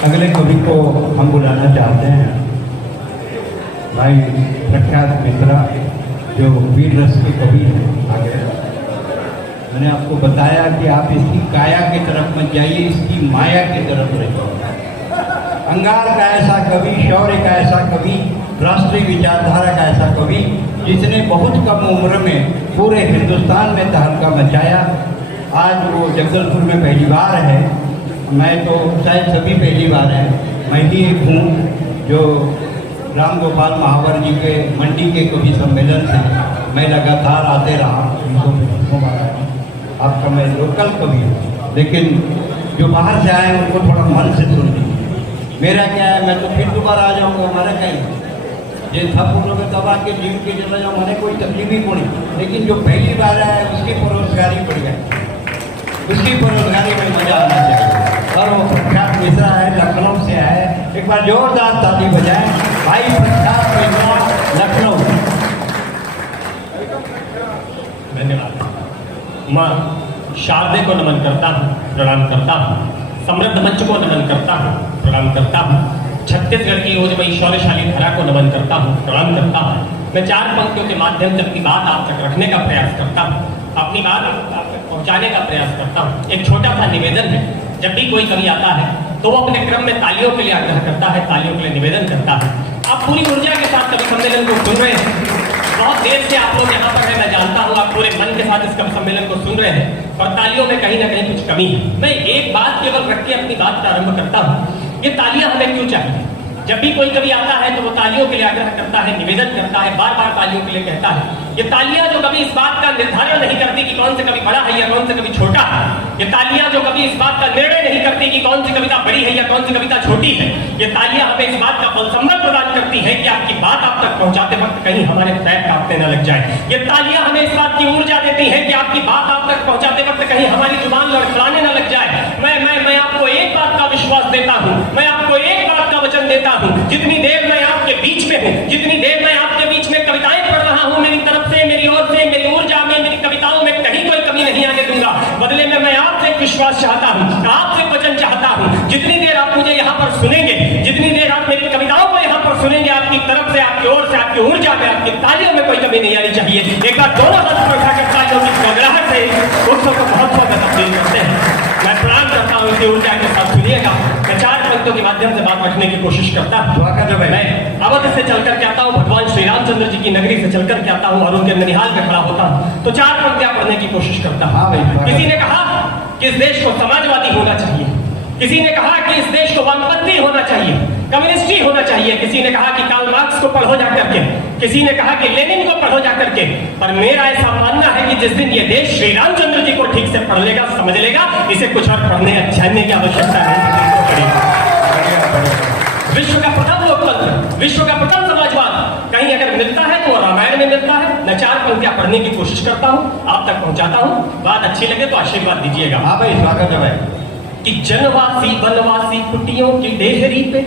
अगले कवि को हम बुलाना चाहते हैं भाई प्रख्यात मिश्रा, जो वीर रस के कवि हैं। आगे मैंने आपको बताया कि आप इसकी काया की तरफ मत जाइए, इसकी माया की तरफ रहिए। अंगार का ऐसा कवि, शौर्य का ऐसा कवि, राष्ट्रीय विचारधारा का ऐसा कवि, जिसने बहुत कम उम्र में पूरे हिंदुस्तान में तहलका मचाया। आज वो जगदलपुर में पहली बार है, मैं तो शायद सभी पहली बार है, मैं भी एक हूँ जो राम गोपाल महावर जी के मंडी के कवि सम्मेलन से मैं लगातार आते रहा। आपका मैं लोकल कवि हूँ, लेकिन जो बाहर से आए उनको थोड़ा मन से सुन लीजिए। मेरा क्या है, मैं तो फिर दोबारा आ जाऊँगा, हमारा क्या है, ये था पूर्व में दबा के जीव के चला जाओ, मैंने कोई तकलीफ ही पड़ी। लेकिन जो पहली बार आया उसकी बेरोजगारी बढ़ गई, उसकी बेरोजगारी में मजा आना चाहिए। और वो प्रख्यात मिश्रा है, लखनऊ से है, एक बार जोरदार ताली बजाएं भाई प्रख्यात मिश्रा लखनऊ। धन्यवाद। माँ शारदे को नमन करता हूँ, प्रणाम करता हूँ, समृद्ध मंच को नमन करता हूँ, प्रणाम करता हूँ, छत्तीसगढ़ की योजमयी शौर्यशाली धारा को नमन करता हूँ, प्रणाम करता हूँ। मैं 4 पंक्तियों के माध्यम से अपनी बात आप तक रखने का प्रयास करता हूँ, अपनी बात आप तक पहुँचाने का प्रयास करता हूँ। एक छोटा सा निवेदन है, जब भी कोई कवि आता है तो वो अपने क्रम में तालियों के लिए आग्रह करता है, तालियों के लिए निवेदन करता है। आप पूरी ऊर्जा के साथ कवि सम्मेलन को सुन रहे हैं, बहुत देर से आप लोग यहाँ पर है, मैं जानता हूँ आप पूरे मन के साथ इस कवि सम्मेलन को सुन रहे हैं, और तालियों में कहीं ना कहीं कुछ कमी है। मैं एक बात केवल रख के अपनी बात प्रारंभ करता हूँ, ये तालियां हमें क्यों चाहिए। जब भी कोई कवि आता है तो वो तालियों के लिए आग्रह करता है, निवेदन करता है, बार बार तालियों के लिए कहता है। ये तालियां जो कभी इस बात का निर्धारण नहीं करती कि कौन सा कवि बड़ा है या कौन सा कवि छोटा है, ये तालियां जो कभी इस बात का निर्णय नहीं करती कि कौन सी कविता बड़ी है या कौन सी कविता छोटी है, ये तालियां हमें इस बात का बलसम्मत प्रदान करती है कि आपकी बात आप तक पहुंचाते वक्त कहीं हमारे पैर कांपने न लग जाए। ये तालियां हमें इस बात की ऊर्जा देती है कि आपकी बात आप तक पहुंचाते वक्त कहीं हमारी जुबान लड़खड़ाने न लग जाए। मैं आपको एक बात का विश्वास देता हूं, मैं आपको एक बात का वचन देता हूं, जितनी देर मैं आपके बीच में हूं, जितनी देर मैं आपके बीच में कविताएं पढ़ रहा हूं, मेरी तरफ से, मेरी ओर से, मेरी ऊर्जा में, मेरी कविताओं में कहीं कोई कमी नहीं आने दूंगा। बदले में मैं आपसे विश्वास चाहता हूं, आपसे वचन चाहता हूं। जितनी देर आप मुझे यहाँ पर सुनेंगे, जितनी देर आप मेरी कविताओं को यहाँ पर सुनेंगे, आपकी तरफ से, आपकी ओर से, आपकी ऊर्जा में, आपकी तालियों में कोई कमी नहीं आनी चाहिए। एक बार दोनों हाथ पर उठाकर तालियों की गड़गड़ाहट से उत्सव को बहुत बहुत तब्दील करते हैं। मैं प्रणाम करता हूँ, इसी ऊर्जा के साथ सुनिएगा। मैं 4 पंक्तियों के माध्यम से बात रखने की कोशिश करता हूँ। मैं अवध से चलकर के आता हूँ, भगवान श्री रामचंद्र जी की नगरी से चलकर के आता हूँ और उनके ननिहाल में खड़ा होता हूँ, तो 4 पंक्तियां पढ़ने की कोशिश करता हूँ। किसी ने कहा कि इस देश को समाजवादी होना चाहिए, किसी ने कहा कि इस देश को वामपंथी होना चाहिए, कम्युनिस्टी होना चाहिए, किसी ने कहा कि कार्ल मार्क्स को पढ़ो जाकर के, किसी ने कहा कि लेनिन को पढ़ो जाकर के। पर मेरा ऐसा मानना है कि जिस दिन ये देश श्री रामचंद्र जी को ठीक से पढ़ लेगा, समझ लेगा, इसे कुछ और पढ़ने जानने की आवश्यकता नहीं। विश्व का प्रथम लोकतंत्र, विश्व का प्रथम समाजवाद कहीं अगर मिलता है तो रामायण में मिलता है। मैं 4 पंक्तियां पढ़ने की कोशिश करता हूँ, आप तक पहुंचाता हूँ। बात अच्छी लगे तो आशीर्वाद दीजिएगा। हाँ भाई, स्वागत है भाई। कि जनवासी वनवासी कुटियों की डेहरी पे,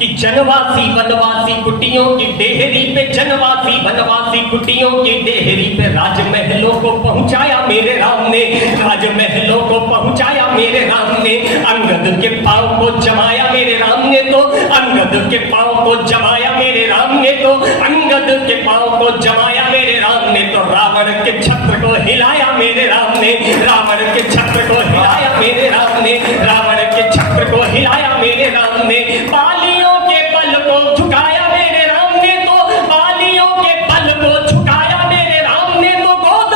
कि जनवासी वनवासी कुटियों की डेहरी पे, जनवासी वनवासी कुटियों की डेहरी पे राजमहलों को पहुंचाया मेरे राम ने, राजमहलों को पहुंचाया मेरे राम ने, अंगद के पांव को जमाया मेरे राम ने, तो अंगद के पांव को जमाया मेरे राम ने, तो अंगद के पांव को जमाया मेरे राम ने, तो रावण के छत्र को हिलाया मेरे राम ने, रावण के छत्र को हिलाया मेरे राम ने, रावण के छत्र को हिलाया मेरे राम ने, बालियों के बल को झुकाया मेरे राम ने, तो बालियों के बल को झुकाया मेरे राम ने, तो गोद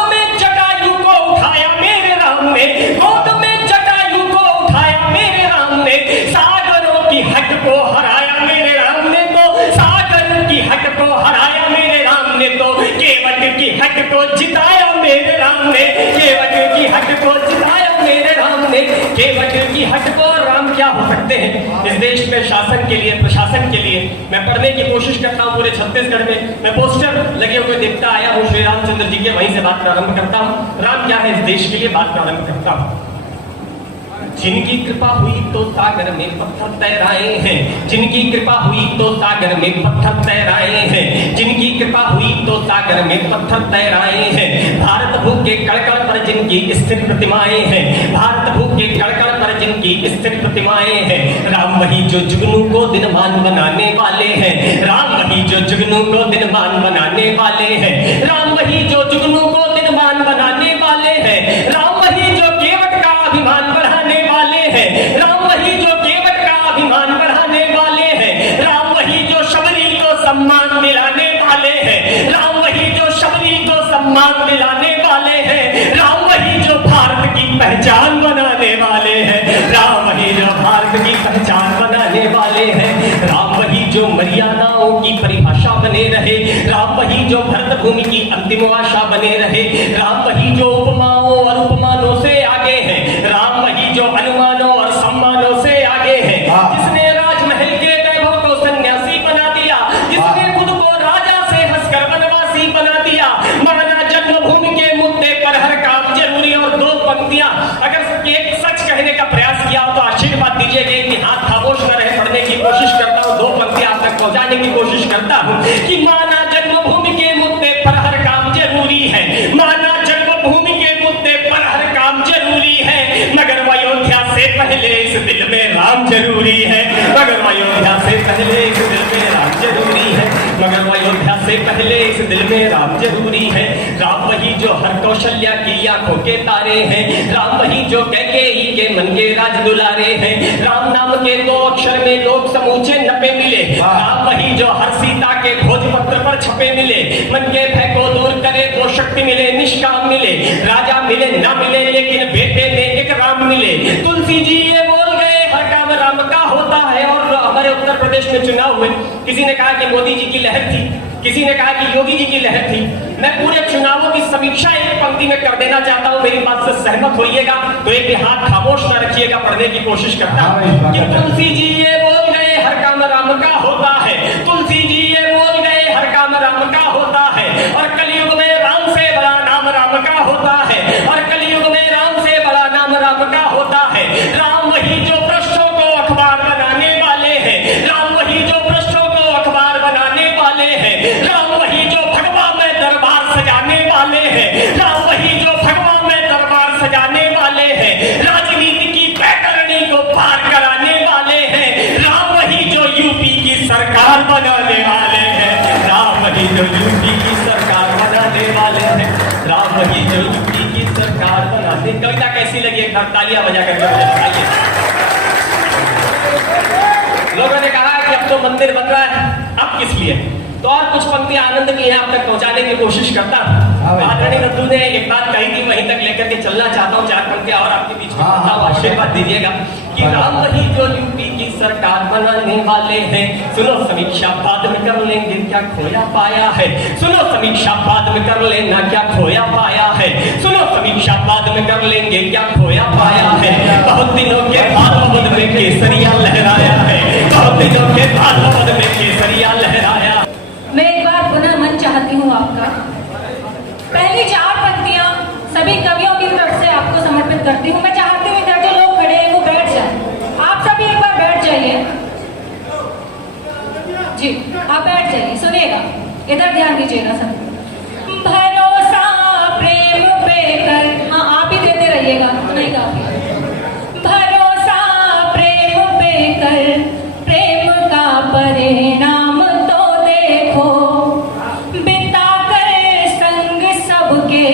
जिताया मेरे राम ने, केवट की हट को जिताया मेरे राम ने, केवट की हट को। राम क्या हो सकते हैं इस देश में शासन के लिए, प्रशासन के लिए? मैं पढ़ने की कोशिश करता हूँ पूरे छत्तीसगढ़ में, मैं पोस्टर लगे हुए देखता आया हूँ श्री रामचंद्र जी के, वहीं से बात प्रारंभ करता हूँ। राम क्या है इस देश के लिए, बात प्रारंभ करता हूँ। जिनकी कृपा हुई तो सागर में पत्थर तैराए हैं, जिनकी कृपा हुई तो सागर में पत्थर तैराए हैं, जिनकी कृपा हुई तो सागर में पत्थर तैराए हैं। भारत भूख के कड़कड़ पर जिनकी स्थिर प्रतिमाएं हैं, भारत भूख के कड़कड़ पर जिनकी स्थिर प्रतिमाएं हैं। राम वही जो जुगनू को दिनमान बनाने वाले हैं, राम वही जो जुगनू को दिनमान बनाने वाले हैं, राम वही जो जुगनू को दिनमान बनाने वाले हैं। राम वही जो केवट का अभिमान बढ़ाने वाले हैं, राम वही जो केवट का अभिमान बढ़ाने वाले हैं। राम वही जो शबरी को सम्मान दिलाने वाले हैं, राम वही जो शबरी को सम्मान दिलाने वाले हैं। राम वही जो भारत की पहचान बनाने वाले हैं, राम वही जो भारत की पहचान बनाने वाले हैं। राम वही जो मर्यादाओं की परिभाषा बने रहे, राम वही जो भरत भूमि की अंतिम आशा बने रहे। राम वही जो उपमाओं और उपमानों से आगे है, राम वही जो अनुमानों और सम्मानों से आगे है। जिसने राजमहल के वैभव को सन्यासी बना दिया, जिसने खुद को राजा से हंसकर वनवासी बना दिया। माना जन्मभूमि के मुद्दे पर हर काम जरूरी, और दो पंक्तियां अगर एक सच कहने का प्रयास किया तो आशीर्वाद दीजिए कि इतिहास खामोश न रहे। पढ़ने की कोशिश करता हूँ, दो पंक्तियां आप तक पहुंचाने की कोशिश करता हूँ कि माना जन्मभूमि के मुद्दे पर हर काम जरूरी है, माना जन्मभूमि के मुद्दे पर हर काम जरूरी है, मगर अयोध्या से पहले इस दिल में राम जरूरी है, मगर अयोध्या से पहले इस दिल में राम जरूरी है, मगर अयोध्या से पहले इस दिल में राम जरूरी है। राम वही जो हर कौशल्या की आंखों के तारे हैं, राम वही जो कैकेयी के मन के राज दुलारे हैं। राम नाम के दो अक्षर में लोग समूचे नपे मिले, राम वही जो हर सीता के भोजपत्र पर छपे मिले। मन के भय को दूर करे तो शक्ति मिले, निष्काम मिले, राजा मिले ना मिले, लेकिन बेटे में एक राम मिले। तुलसी जी ये बोल गए हर काम राम का होता है। और हमारे उत्तर प्रदेश में चुनाव हुए, किसी ने कहा कि मोदी जी की लहर थी, किसी ने कहा कि योगी जी की लहर थी। मैं पूरे चुनावों की समीक्षा एक पंक्ति में कर देना चाहता हूं, मेरी बात से सहमत होइएगा तो एक हाथ खामोश ना रखिएगा, पढ़ने की कोशिश करता हूं कि तुलसी जी ये बोल गए हर काम राम का होता है, तुलसी जी ये बोल गए हर काम राम का होता है। और कलयुग में राम से बड़ा नाम राम का होता है, और कलयुग में राम से बड़ा नाम राम का होता है। राम वही जो पृष्ठों को अखबार बनाने वाले हैं, राम वही जो पृष्ठों को अखबार बनाने वाले हैं। राम वही जो भगवा में दरबार सजाने वाले हैं, राम वही जो भगवा में दरबार सजाने वाले हैं। राजनीति की बैतरणी को पार कराने वाले हैं, राम वही जो यूपी की सरकार बनाने वाले हैं, राम वही जो यूपी की सरकार बनाने वाले हैं, राम वही जो यूपी की सरकार बनाने। कविता कैसी लगी एक बार तालियां बजा करके मुझे बताइए। लोगों ने कहा कि अब तो मंदिर बन रहा है, अब किस लिए? तो और कुछ पंक्तियां आनंद की है आप तक पहुंचाने की कोशिश करता हूं। आदरणीय रद्दू ने एक बात कही थी, वहीं तक लेकर के चलना चाहता हूं। चार पंक्तियां और आपके बीच में कहता हूं, आशीर्वाद दीजिएगा कि राम वही जो यूपी की सरकार बनाने वाले हैं। सुनो समीक्षा बाद में कर लेंगे क्या खोया पाया है, सुनो समीक्षा बाद में कर लेना क्या खोया पाया है, सुनो समीक्षा बाद में कर लेंगे क्या खोया पाया है। बहुत दिनों के बाद अवध में केसरिया लहराया है, बहुत दिनों के बाद अवध में केसरिया लहराया। मैं एक बार पुनः मन चाहती हूँ आपका। पहली चार पंक्तियां सभी कवियों की तरफ से आपको समर्पित करती हूँ। मैं चाहती हूँ इधर जो लोग खड़े हैं वो बैठ जाएं। आप सभी एक बार बैठ जाइए जी, आप बैठ जाइए, सुनिएगा, इधर ध्यान दीजिएगा सब। भरोसा प्रेम पे कर, हाँ आप ही देते रहिएगा, नहीं काफी। भरोसा प्रेम पे कर, प्रेम का परिणाम तो देखो, बिता कर संग सबके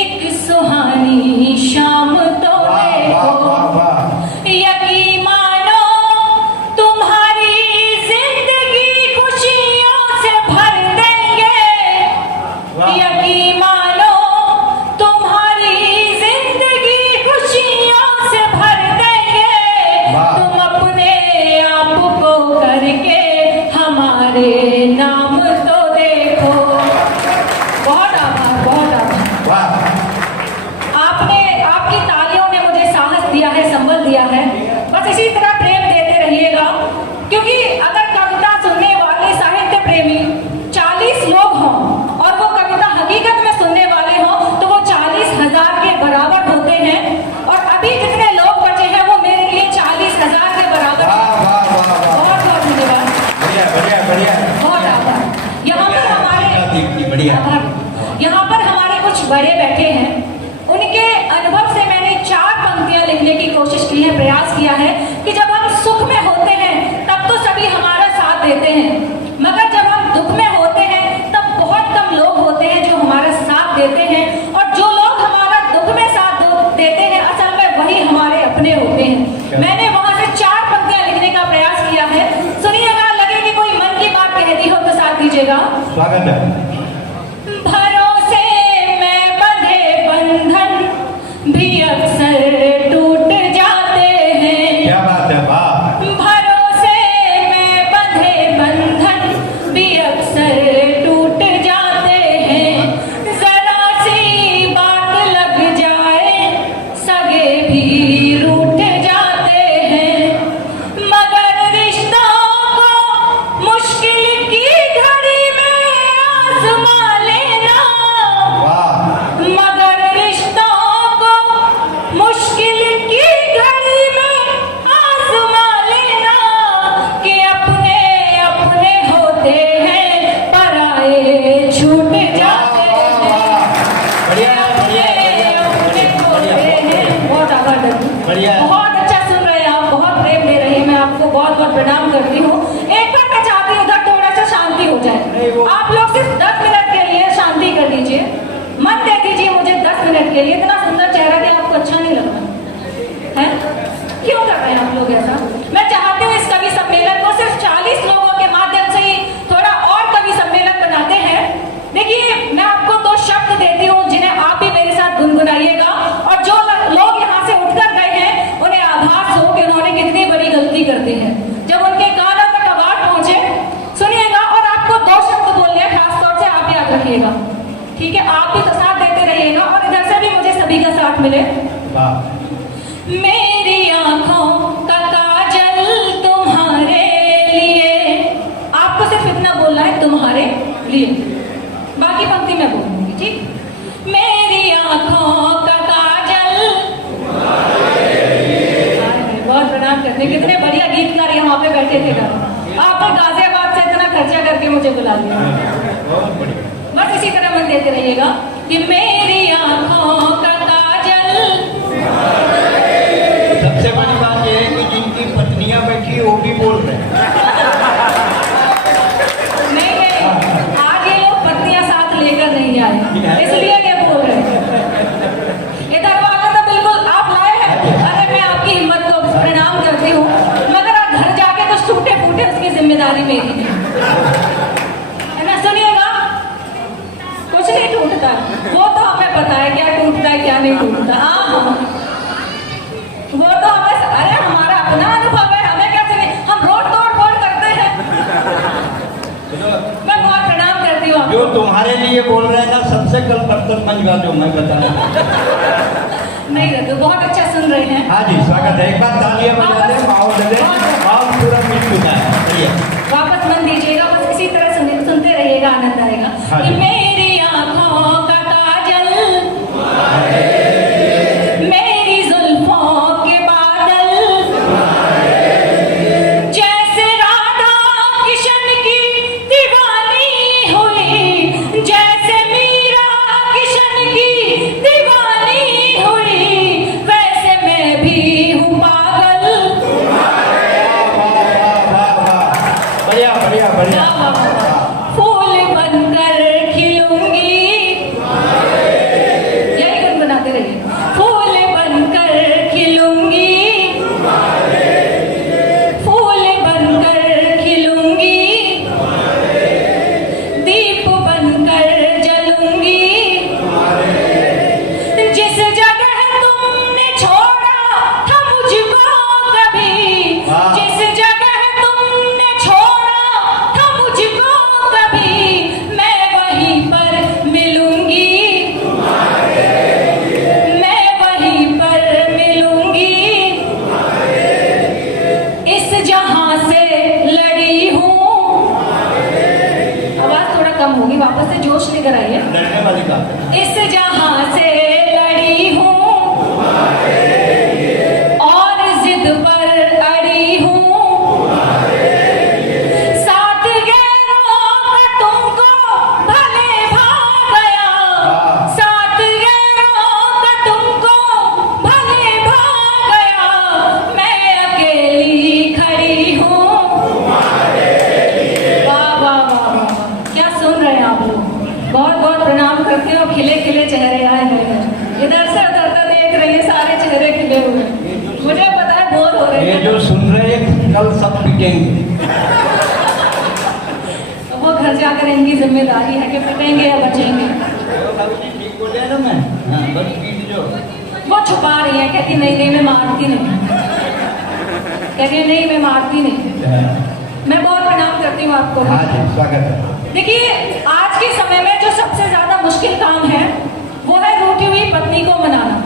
एक सुहानी शाम तो देखो। यकीन मानो तुम्हारी जिंदगी खुशियों से भर देंगे, बड़े बैठे हैं, उनके अनुभव से मैंने 4 पंक्तियां लिखने की कोशिश की है, प्रयास किया है कि जब हम सुख में होते हैं तब तो सभी हमारा साथ देते हैं, मगर जब हम दुख में होते हैं तब बहुत कम लोग होते हैं जो हमारा साथ देते हैं, और जो लोग हमारा दुख में साथ देते हैं असल में वही हमारे अपने होते हैं। मैंने वहां से 4 पंक्तियां लिखने का प्रयास किया है, सुनिएगा, लगे कि कोई मन की बात कह दी हो तो साथ दीजिएगा। स्वागत है। भरोसे में बंधे बंधन भी अक्सर टूट जाते हैं। क्या बात है, वाह। भरोसे में बंधे बंधन भी अक्सर टूट जाते हैं, जरा सी बात लग जाए सगे भी रूठ जाते हैं, मगर रिश्तों को मुश्किल की घड़ी में आजमा लेना, वाह। मगर रिश्तों को मुश्किल की घड़ी में आजमा लेना, कि अपने अपने होते हैं पराए छूट जाते हैं, बढ़िया, अपने होते हैं। बहुत आभार दीदी, बढ़िया। बहुत अच्छा सुन रहे हैं आप, बहुत प्रेम दे रही हैं, मैं आपको बहुत बहुत प्रणाम करती हूँ। एक बार मैं चाहती हूँ उधर थोड़ा सा शांति हो जाए, आप लोग सिर्फ 10 मिनट के लिए शांति कर लीजिए, मन दे दीजिए मुझे 10 मिनट के लिए। इतना सुंदर चेहरा क्या आपको अच्छा नहीं लग रहा है? क्यों कर रहे हैं आप लोग ऐसा? मैं चाहती हूँ इस कवि सम्मेलन को सिर्फ 40 लोगों के माध्यम से ही थोड़ा और कवि सम्मेलन बनाते हैं। देखिए, मैं आपको 2 शब्द देती हूँ जिन्हें आप भी मेरे साथ गुनगुनाइएगा, और जो लोग यहाँ से उठकर गए हैं उन्हें आभास हो कि उन्होंने कितनी बड़ी गलती कर दी है। जब उनके कानों तक आवाज पहुंचे, सुनिएगा, और आपको 2 शब्द बोलने हैं, खासतौर से आप याद रखिएगा, ठीक है? आप भी तो साथ देते रहिएगा और इधर से भी मुझे सभी का साथ मिले। वाह। मेरी आंखों का काजल तुम्हारे लिए, आपको सिर्फ इतना बोलना है, तुम्हारे लिए, बाकी पंक्ति मैं बोलूंगी, ठीक? मेरी आंखों का काजल, बहुत प्रणाम करते हैं, कितने बढ़िया गीतकार यहाँ पे बैठे थे घर। आपने गाजियाबाद से इतना खर्चा करके मुझे बुला लिया। बस इसी तरह मन देते रहिएगा कि मेरी आंखों का काजल। सबसे बड़ी बात यह है कि जिनकी पत्नियां बैठी है वो भी बोल रहे हैं। नहीं, आज ये लोग पत्नियां साथ लेकर नहीं आए, इसलिए ये बोल रहे हैं। इधर वाला तो बिल्कुल आप लाए हैं। अरे मैं आपकी हिम्मत को प्रणाम करती हूँ, मगर आप घर जाके कुछ टूटे फूटे उसकी जिम्मेदारी मेरी नहीं है ना। सुनिएगा, कुछ नहीं टूटता, वो तो हमें पता है क्या टूटता है क्या नहीं टूटता। हाँ, वो तो हमें, अरे हमारा अपना अनुभव है, हमें कैसे नहीं, हम रोड तोड़ फोड़ करते हैं। मैं बहुत प्रणाम करती हूँ। जो तुम्हारे लिए बोल रहे हैं ना, सबसे कल बर्तन मंजवा जो मैं बता रहा नहीं रहते, बहुत अच्छा सुन रहे हैं। हाँ जी, स्वागत है। एक बार तालियां बजा दें, माहौल दे दें, माहौल पूरा मिल चुका है। चलिए वापस मन दीजिएगा, बस इसी तरह सुनते रहिएगा, आनंद आएगा। हाँ कि जी। मेरी आंखों का काजल, मेरी जुल्फों के बादल, जैसे राधा किशन की दीवानी हुई, जैसे मीरा किशन की दीवानी हुई, वैसे मैं भी हूँ पागल। बढ़िया बढ़िया बढ़िया। फूल बनकर खिलूंगी, यही गुनगुनाते रहिए। फूल बनकर खिलूंगी, फूल बनकर खिलूंगी, दीप बनकर जलूंगी, टिके हुए हैं। मुझे पता है बोर हो रहे ये हैं। जो सुन रहे हैं कल सब पिटेंगे। वो घर जाकर इनकी जिम्मेदारी है कि पिटेंगे या बचेंगे। ठीक बोले ना मैं, हाँ बस पीट जो। वो छुपा रही है, कहती नहीं नहीं मैं मारती नहीं, कहती है नहीं मैं मारती नहीं। मैं बहुत प्रणाम करती हूँ आपको। हाँ जी स्वागत है। देखिए आज के समय में जो सबसे ज्यादा मुश्किल काम है वो है रूठी हुई पत्नी को मनाना।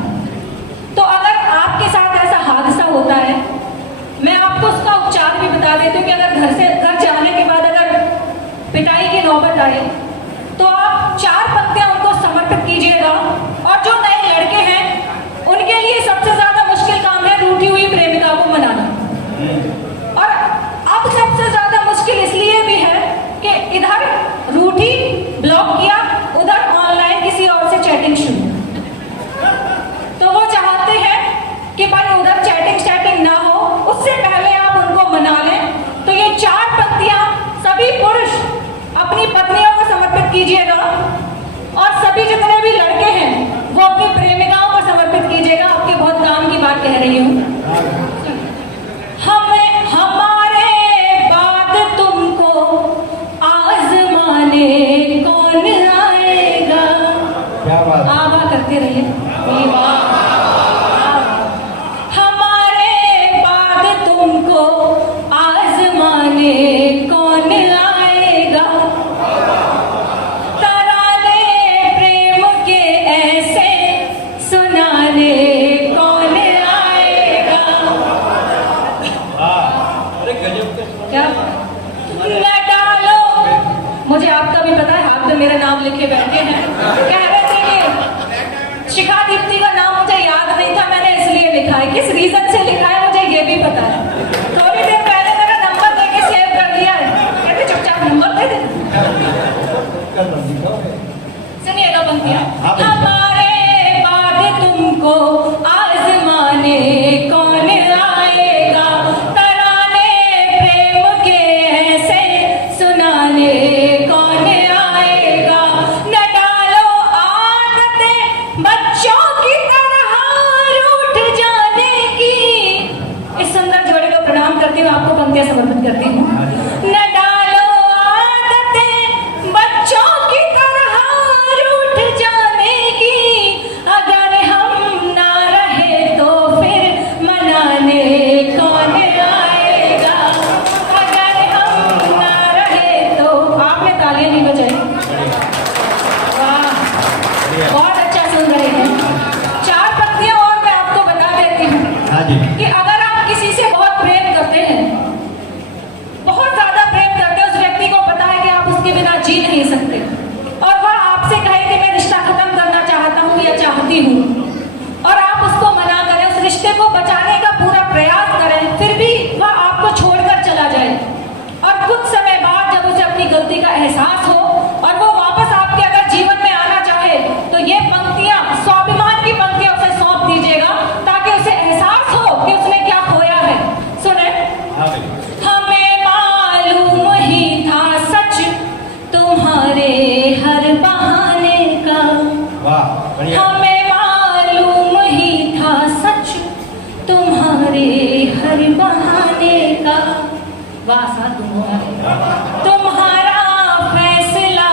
तो अगर आपके साथ ऐसा हादसा होता है, मैं आपको उसका उपचार भी बता देती हूँ कि अगर घर जाने के बाद अगर पिटाई की नौबत आए तो आप 4 पंक्तियां उनको समर्पित कीजिएगा। और जो नए लड़के हैं उनके लिए सबसे ज्यादा मुश्किल काम है रूठी हुई प्रेमिका को मनाना। और अब सबसे ज्यादा मुश्किल इसलिए भी है कि इधर रूठी ब्लॉक किया, उधर ऑनलाइन किसी और से चैटिंग शुरू। तो वो चाहते हैं कि भाई उधर चैटिंग ना हो, उससे पहले आप उनको मना लें। तो ये 4 पंक्तियां सभी पुरुष अपनी पत्नियों को समर्पित कीजिएगा और सभी जितने भी लड़के हैं वो अपनी प्रेमिकाओं को समर्पित कीजिएगा। आपके बहुत काम की बात कह रही हूँ। हमारे बाद तुमको आजमाने कौन आएगा। क्या बात। आवा करते रहिए। हमारे बाद तुमको आजमाने कौन आएगा, तराने प्रेम के ऐसे सुनाने कौन आएगा। अरे गजब का। क्या न डालो, मुझे आपका भी पता है, आप तो मेरा नाम लिखे बैठे हैं। कह रहे थे कि शिखा दीप्ति का नाम मुझे याद नहीं था, मैंने इसलिए लिखा है। किस रीजन से लिखा है मुझे ये भी पता है। थोड़ी देर पहले मेरा नंबर देके सेव कर लिया है, कहते चुपचाप नंबर दे दे। सुनिएगा पंक्तियां। हमारे बाद तुमको आजमाने कौन आएगा, तराने प्रेम के ऐसे सुनाने कौन आएगा। न डालो आदतें बच्चों की तरह रूठ जाने की। इस सुंदर जोड़े को प्रणाम करती हूँ, आपको पंक्तियां समर्पित करती हूँ। न डालो आदतें बच्चों की तरह रूठ जाने की, अगर हम ना रहे तो फिर मनाने कौन आएगा। अगर हम ना रहे तो आपने तालियां नहीं बजाई। वाह बहुत अच्छा सुन रहे हैं। 4 पंक्तियां और मैं आपको बता देती हूँ हाँ जी। कि अगर आप किसी से बहुत प्रेम करते हैं, बहुत ज्यादा प्रेम करते हैं, उस व्यक्ति को पता है कि आप उसके बिना जी नहीं सकते और वह आपसे कहे कि मैं रिश्ता खत्म करना चाहता हूँ या चाहती हूँ, और आप उसको मना करें, उस रिश्ते को बचाने का पूरा प्रयास करें, फिर भी वह आपको छोड़कर चला जाए और कुछ समय बाद जब उसे अपनी गलती का एहसास हो और वो वापस आपके अगर जीवन में आना चाहे तो ये पंक्तियां, स्वाभिमान की पंक्तियां उसे सौंप दीजिएगा ताकि उसे एहसास हो कि उसने क्या खोया है। सुने। हमें मालूम ही था सच तुम्हारे हर बहाने का। वाह बढ़िया। हमें मालूम ही था सच तुम्हारे हर बहाने का। वाह सा तुम्हारा फैसला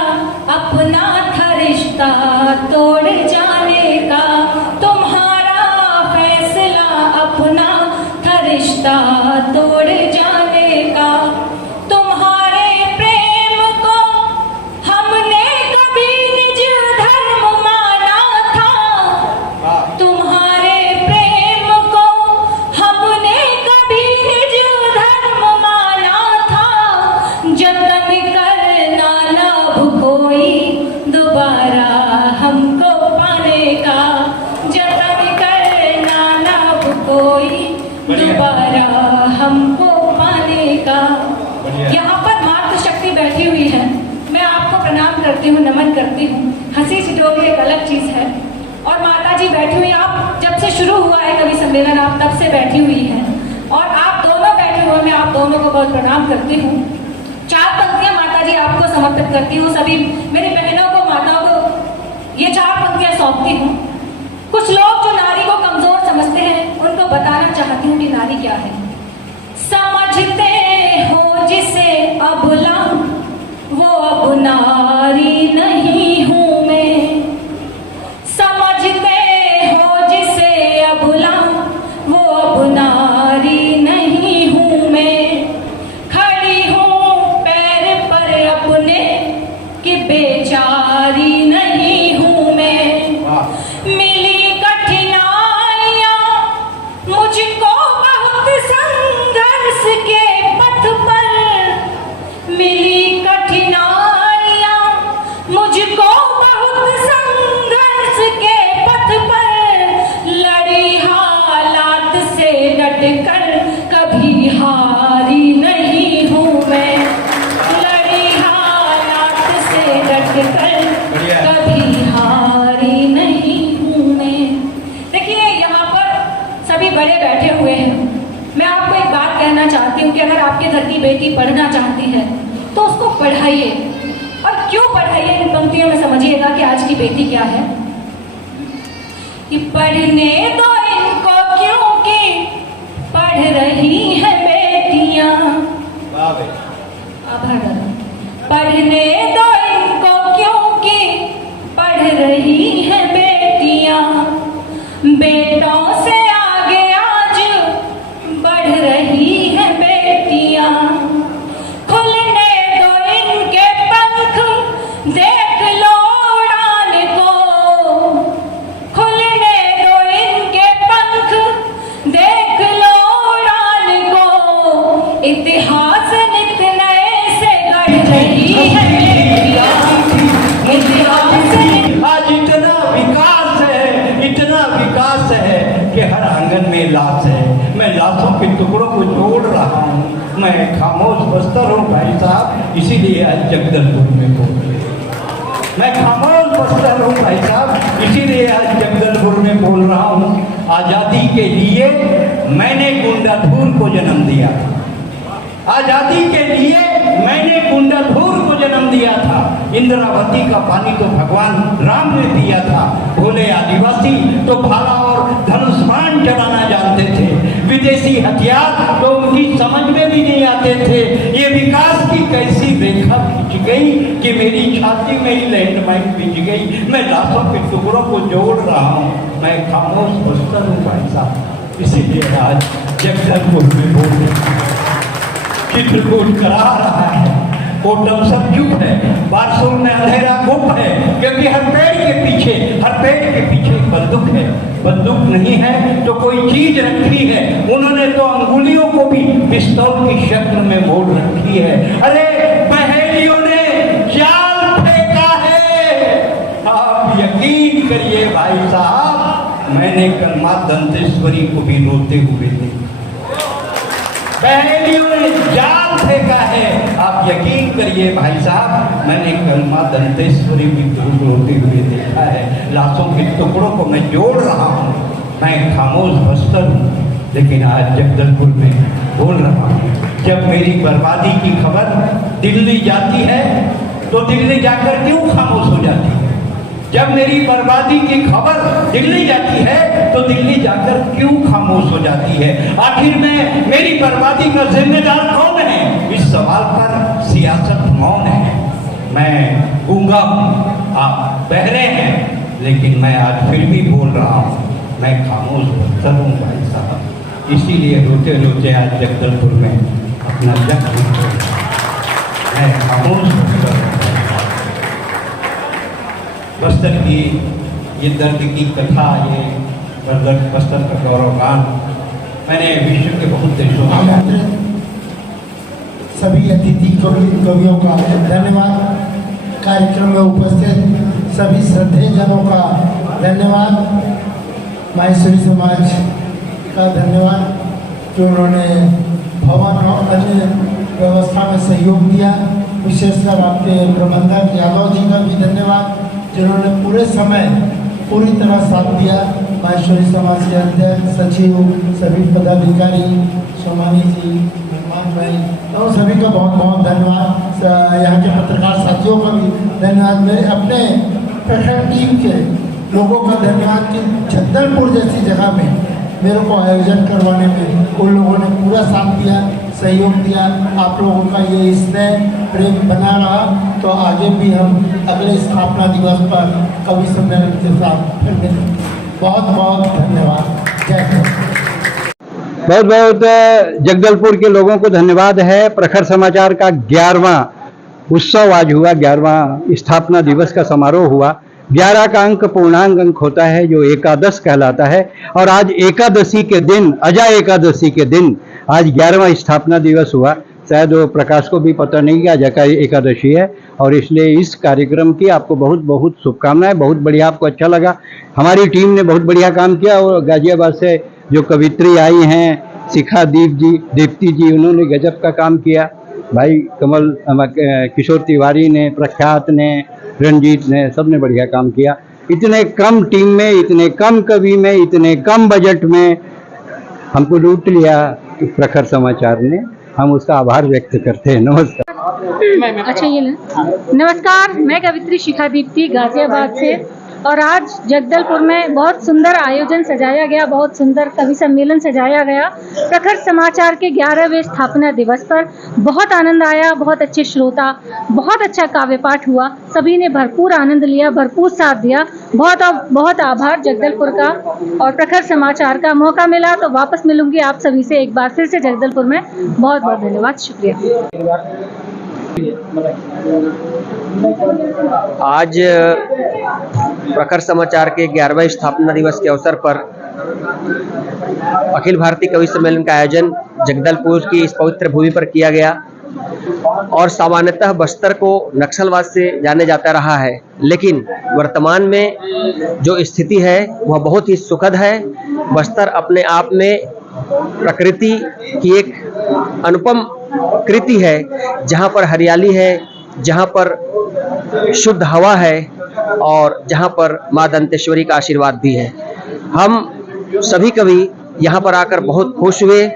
अपना था रिश्ता तोड़ जाने का। तुम्हारा फैसला अपना था रिश्ता तोड़ जाने का। तुम्हारे प्रेम को हमने कभी निज धर्म माना था। तुम्हारे प्रेम को हमने कभी निज धर्म माना था। जतन करना लाभ कोई दोबारा हमको पाने का। जतन करना लाभ कोई दोबारा हमको पाने का। यहाँ पर मातृशक्ति बैठी हुई है, मैं आपको प्रणाम करती हूँ, नमन करती हूँ। हंसी ठिठोली एक अलग चीज है और माता जी बैठी हुई, आप जब से शुरू हुआ है कवि सम्मेलन आप तब से बैठी हुई हैं और आप दोनों बैठे हुए, मैं आप दोनों को बहुत प्रणाम करती हूँ। 4 पंक्तियां माता जी आपको समर्पित करती हूँ, सभी मेरी बहनों को, माताओं को ये 4 पंक्तियां सौंपती हूँ। कुछ लोग जो नारी को कमजोर समझते हैं चाहती हूँ कि नारी क्या है। समझते हो जिसे अबला, वो अब नारी नहीं हूँ मैं। समझते हो जिसे अबला, वो अब नारी नहीं हूँ मैं। खड़ी हूँ पैर पर अपने कि बेचारी नहीं हूँ मैं। मिली कठिनाइयाँ मुझको बहुत संघर्ष के पथ पर। मिली कठिनाइयाँ मुझको बहुत संघर्ष के पथ पर। लड़ी हालात से डट कर कभी हारी नहीं हूँ मैं। लड़ी हालात से डट कर कभी हारी नहीं हूँ मैं। देखिए यहाँ पर सभी बड़े बैठे हुए हैं। मैं आपको एक बात कहना चाहती हूँ कि अगर आपके घर की बेटी पढ़ना चाहती है तो उसको पढ़ाइए। और क्यों पढ़ाइए, इन पंक्तियों में समझिएगा कि आज की बेटी क्या है। कि पढ़ने दो इनको क्योंकि पढ़ रही है बेटियां। आभार दादा। पढ़ने दो इनको क्योंकि पढ़ रही है बेटियां। बेटों से आगे आज बढ़ रही है बेटियां। खुलने दो इनके पंख, देख लो उड़ान को। खुलने दो इनके पंख, देख लो उड़ान को। इतिहास नित नए से गढ़ रही है बेटियां। इतिहास आज इतना विकास है कि हर आंगन में लाश है। मैं लाशों के टुकड़ों को जोड़ रहा हूँ। मैं खामोश बस्तर हूँ भाई साहब, इसीलिए आज जगदलपुर में बोल रहे। मैं खामोश बस्तर हूँ भाई साहब, इसीलिए आज जगदलपुर में बोल रहा हूँ। आज़ादी के लिए मैंने गुंडाधूर को जन्म दिया। आज़ादी के लिए मैंने गुंडाधूर को जन्म दिया था। इंद्रावती का पानी तो भगवान राम ने दिया था। भोले आदिवासी तो भाला और धनुष बाण चलाना जानते थे। विदेशी हथियार तो उनकी समझ में भी नहीं आते थे। ये विकास की कैसी रेखा खिंच गई कि मेरी छाती में ही लैंडमाइन बिछ गई। मैं लाशों के टुकड़ों को जोड़ रहा हूँ। मैं खामोश बस्तर हूँ भाई साहब, इसीलिए आज जगदलपुर में बोल रहे। चित्रकूट करा रहा है, कोटम सब चुप है, बारसूर में अंधेरा गुप है। क्योंकि हर पेड़ के पीछे बंदूक है। बंदूक नहीं है तो कोई चीज रखी है। उन्होंने तो अंगुलियों को भी पिस्तौल की शक्ल में मोड़ रखी है। अरे पहेलियों ने जाल फेंका है। आप यकीन करिए भाई साहब, मैंने कल मां दंतेश्वरी को भी रोते हुए देखा। पहेलियों ने जाल फेंका है। आप यकीन करिए भाई साहब, मैंने कल मां दंतेश्वरी भी रोते हुए देखा है। लाशों के टुकड़ों को मैं जोड़ रहा हूँ। मैं खामोश बस्तर हूँ, लेकिन आज जगदलपुर में बोल रहा हूँ। जब मेरी बर्बादी की खबर दिल्ली जाती है तो दिल्ली जाकर क्यों खामोश हो जाती है। जब मेरी बर्बादी की खबर दिल्ली जाती है तो दिल्ली जाकर क्यों खामोश हो जाती है। आखिर में मेरी बर्बादी का जिम्मेदार कौन है, इस सवाल पर सियासत मौन है। मैं गूंगा हूँ, आप बहरे हैं, लेकिन मैं आज फिर भी बोल रहा हूँ। मैं खामोश बस्तर हूँ भाई साहब, इसीलिए रोते रोते आज जगदलपुर में अपना जग मैं खामोश बस्तर की ये दर्द की कथा, ये बस्तर का गौरवगान मैंने विश्व के बहुत देशों में आमंत्रित सभी अतिथि कवियों का धन्यवाद। कार्यक्रम में उपस्थित सभी श्रद्धेयजनों का धन्यवाद। माहेश्वरी समाज का धन्यवाद कि उन्होंने भवन और अन्य व्यवस्था में सहयोग दिया। विशेषकर आपके प्रबंधक यादव जी का भी धन्यवाद, जिन्होंने पूरे समय पूरी तरह साथ दिया। माहेश्वरी समाज के अध्यक्ष, सचिव, सभी पदाधिकारी, सोमानी जी, मेहमान भाई, तो सभी का बहुत बहुत धन्यवाद। यहाँ के पत्रकार साथियों का भी धन्यवाद। मेरे अपने प्रखंड टीम के लोगों का धन्यवाद कि जगदलपुर जैसी जगह में मेरे को आयोजन करवाने में उन लोगों ने पूरा साथ दिया, सहयोग दिया। आप लोगों का ये स्नेह प्रेम बना रहा तो आगे भी हम अगले स्थापना दिवस पर कवि सम्मेलन के साथ फिर मिलेंगे। बहुत बहुत धन्यवाद। जय हिंद। बहुत बहुत जगदलपुर के लोगों को धन्यवाद है। प्रखर समाचार का 11वां उत्सव आज हुआ, 11वां स्थापना दिवस का समारोह हुआ। 11 का अंक पूर्णांक अंक होता है जो एकादश कहलाता है, और आज एकादशी के दिन, अजय एकादशी के दिन आज 11वां स्थापना दिवस हुआ। शायद वो प्रकाश को भी पता नहीं कि आज एकादशी है, और इसलिए इस कार्यक्रम की आपको बहुत बहुत शुभकामनाएं। बहुत बढ़िया, आपको अच्छा लगा। हमारी टीम ने बहुत बढ़िया काम किया, और गाजियाबाद से जो कवित्री आई हैं शिखा दीप्ति जी, उन्होंने गजब का काम किया। भाई कमल किशोर तिवारी ने, प्रख्यात ने, रंजीत ने, सब ने बढ़िया काम किया। इतने कम टीम में, इतने कम कवि में, इतने कम बजट में हमको लूट लिया प्रखर समाचार ने। हम उसका आभार व्यक्त करते हैं। नमस्कार। अच्छा ये नमस्कार, मैं कवित्री शिखा दीप्ति गाजियाबाद से, और आज जगदलपुर में बहुत सुंदर आयोजन सजाया गया, बहुत सुंदर कवि सम्मेलन सजाया गया प्रखर समाचार के 11वें स्थापना दिवस पर। बहुत आनंद आया, बहुत अच्छे श्रोता, बहुत अच्छा काव्य पाठ हुआ, सभी ने भरपूर आनंद लिया, भरपूर साथ दिया। बहुत बहुत आभार जगदलपुर का और प्रखर समाचार का। मौका मिला तो वापस मिलूंगी आप सभी से एक बार फिर से जगदलपुर में। बहुत बहुत धन्यवाद, शुक्रिया। आज प्रखर समाचार के 11वें स्थापना दिवस के अवसर पर अखिल भारतीय कवि सम्मेलन का आयोजन जगदलपुर की इस पवित्र भूमि पर किया गया। और सामान्यतः बस्तर को नक्सलवाद से जाने जाता रहा है, लेकिन वर्तमान में जो स्थिति है वह बहुत ही सुखद है। बस्तर अपने आप में प्रकृति की एक अनुपम कृति है, जहाँ पर हरियाली है, जहाँ पर शुद्ध हवा है, और जहाँ पर माँ दंतेश्वरी का आशीर्वाद भी है। हम सभी कवि यहाँ पर आकर बहुत खुश हुए,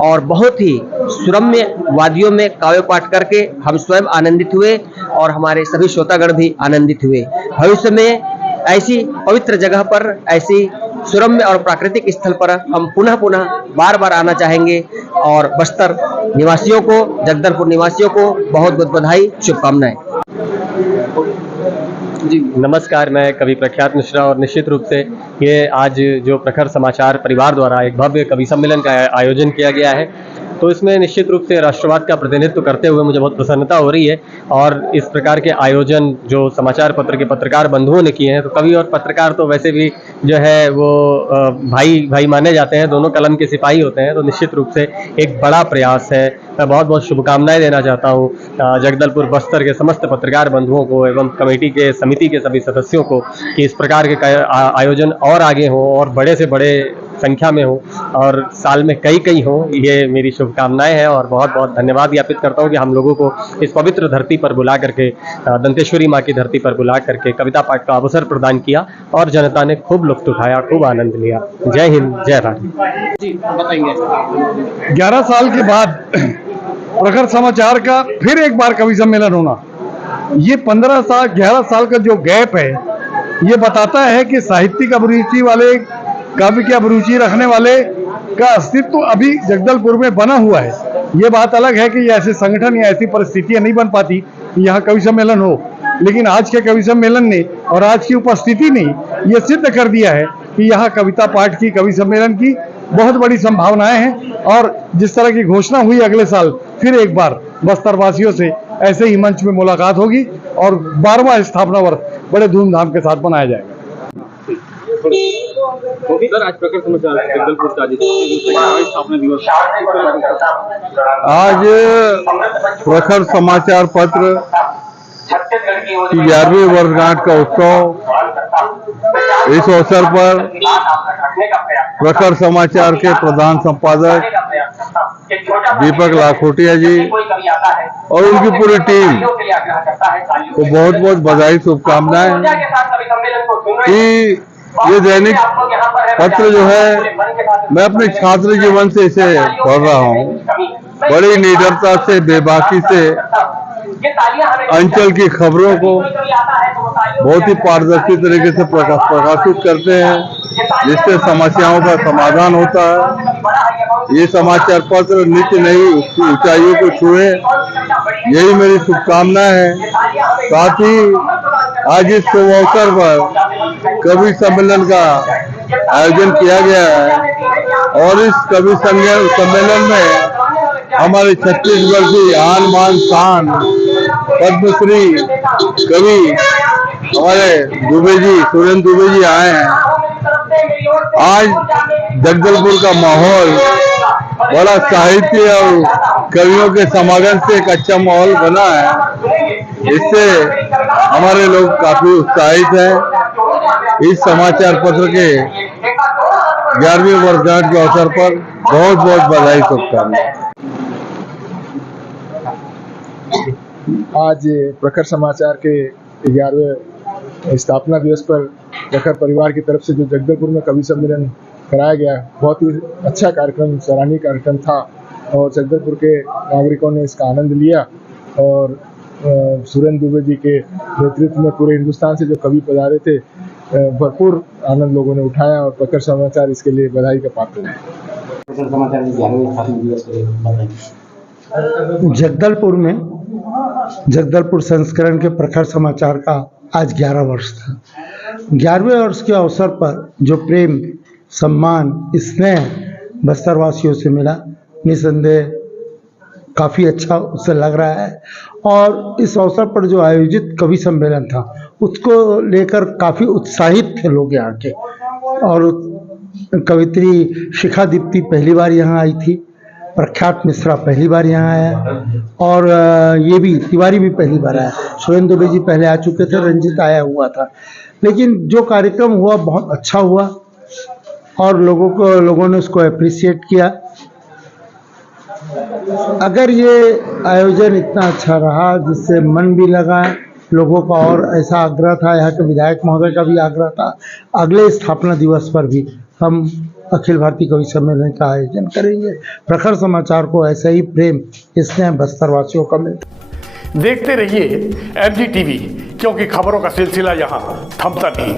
और बहुत ही सुरम्य वादियों में काव्य पाठ करके हम स्वयं आनंदित हुए, और हमारे सभी श्रोतागण भी आनंदित हुए। भविष्य में ऐसी पवित्र जगह पर, ऐसी सुरम्य और प्राकृतिक स्थल पर हम पुनः बार बार आना चाहेंगे। और बस्तर निवासियों को, जगदलपुर निवासियों को बहुत बहुत बधाई, शुभकामनाएं। जी नमस्कार, मैं कवि प्रख्यात मिश्रा, और निश्चित रूप से ये आज जो प्रखर समाचार परिवार द्वारा एक भव्य कवि सम्मेलन का आयोजन किया गया है, तो इसमें निश्चित रूप से राष्ट्रवाद का प्रतिनिधित्व करते हुए मुझे बहुत प्रसन्नता हो रही है। और इस प्रकार के आयोजन जो समाचार पत्र के पत्रकार बंधुओं ने किए हैं, तो कवि और पत्रकार तो वैसे भी जो है वो भाई माने जाते हैं, दोनों कलम के सिपाही होते हैं, तो निश्चित रूप से एक बड़ा प्रयास है। मैं बहुत बहुत शुभकामनाएं देना चाहता हूँ जगदलपुर बस्तर के समस्त पत्रकार बंधुओं को एवं कमेटी के समिति के सभी सदस्यों को कि इस प्रकार के आयोजन और आगे हों और बड़े से बड़े संख्या में हो, और साल में कई हो। ये मेरी शुभकामनाएं हैं, और बहुत बहुत धन्यवाद ज्ञापित करता हूँ कि हम लोगों को इस पवित्र धरती पर बुला करके, दंतेश्वरी माँ की धरती पर बुला करके कविता पाठ का अवसर प्रदान किया, और जनता ने खूब लुत्फ उठाया, खूब आनंद लिया। जय हिंद, जय भारत। जी बताइए। 11 साल के बाद प्रखर समाचार का फिर एक बार कवि सम्मेलन होना, ये 15 साल 11 साल का जो गैप है, ये बताता है कि साहित्यिक अभिरुचि वाले, काव्य की अभिरुचि रखने वाले का अस्तित्व अभी जगदलपुर में बना हुआ है। ये बात अलग है कि ऐसे संगठन या ऐसी परिस्थितियां नहीं बन पाती कि यहाँ कवि सम्मेलन हो, लेकिन आज के कवि सम्मेलन ने और आज की उपस्थिति ने ये सिद्ध कर दिया है कि यहाँ कविता पाठ की, कवि सम्मेलन की बहुत बड़ी संभावनाएं हैं। और जिस तरह की घोषणा हुई अगले साल फिर एक बार बस्तर वासियों से ऐसे ही मंच में मुलाकात होगी, और 12वां स्थापना वर्ष बड़े धूमधाम के साथ मनाया जाएगा। सर, आज प्रखर समाचार जगदलपुर का स्थापना दिवस, आज प्रखर समाचार पत्र की 11वीं वर्षगांठ का उत्सव, इस अवसर पर प्रखर समाचार के प्रधान संपादक दीपक लाखोटिया जी और उनकी पूरी टीम को बहुत बहुत बधाई, शुभकामनाएं कि ये दैनिक पत्र जो है, मैं अपने छात्र जीवन से इसे पढ़ रहा हूँ, बड़ी निडरता से, बेबाकी से अंचल की खबरों को बहुत ही पारदर्शी तरीके से प्रकाशित करते हैं। जिससे समस्याओं का समाधान होता है। ये समाचार पत्र नित्य नई ऊंचाइयों को छुए, यही मेरी शुभकामना है। साथ ही आज इस शुभ अवसर पर कवि सम्मेलन का आयोजन किया गया है और इस कवि सम्मेलन में हमारे छत्तीसगढ़ की आन बान शान पद्मश्री कवि हमारे दुबे जी, सुरेंद्र दुबे जी आए हैं। आज जगदलपुर का माहौल बड़ा साहित्य और कवियों के समागम से एक अच्छा माहौल बना है। इससे हमारे लोग काफी उत्साहित हैं। इस समाचार पत्र के 11वीं वर्षगांठ के अवसर पर बहुत बहुत बधाई, शुभकामनाएं। आज प्रखर समाचार के 11वें स्थापना दिवस पर प्रखर परिवार की तरफ से जो जगदलपुर में कवि सम्मेलन कराया गया, बहुत ही अच्छा कार्यक्रम, सराहनीय कार्यक्रम था और जगदलपुर के नागरिकों ने इसका आनंद लिया और सुरेंद्र दुबे जी के नेतृत्व में पूरे हिंदुस्तान से जो कवि पधारे थे, भरपूर आनंद लोगों ने उठाया और प्रखर समाचार इसके लिए बधाई का पात्र है। जगदलपुर संस्करण के प्रखर समाचार का आज 11 वर्ष था। 11वें वर्ष के अवसर पर जो प्रेम, सम्मान, स्नेह बस्तरवासियों से मिला, निसंदेह काफ़ी अच्छा उससे लग रहा है। और इस अवसर पर जो आयोजित कवि सम्मेलन था उसको लेकर काफ़ी उत्साहित थे लोग यहाँ के। और कवित्री शिखा दीप्ति पहली बार यहाँ आई थी, प्रख्यात मिश्रा पहली बार यहाँ आया और ये भी तिवारी भी पहली बार आया। सुरेंद्र दुबे जी पहले आ चुके थे, रंजित आया हुआ था। लेकिन जो कार्यक्रम हुआ बहुत अच्छा हुआ और लोगों ने उसको अप्रिशिएट किया। अगर ये आयोजन इतना अच्छा रहा जिससे मन भी लगा लोगों का, और ऐसा आग्रह था, यहाँ के विधायक महोदय का भी आग्रह था, अगले स्थापना दिवस पर भी हम अखिल भारतीय कवि सम्मेलन का आयोजन करेंगे। प्रखर समाचार को ऐसा ही प्रेम स्नेह बस्तरवासियों का मिलता। देखते रहिए MG TV, क्योंकि खबरों का सिलसिला यहाँ थमता नहीं।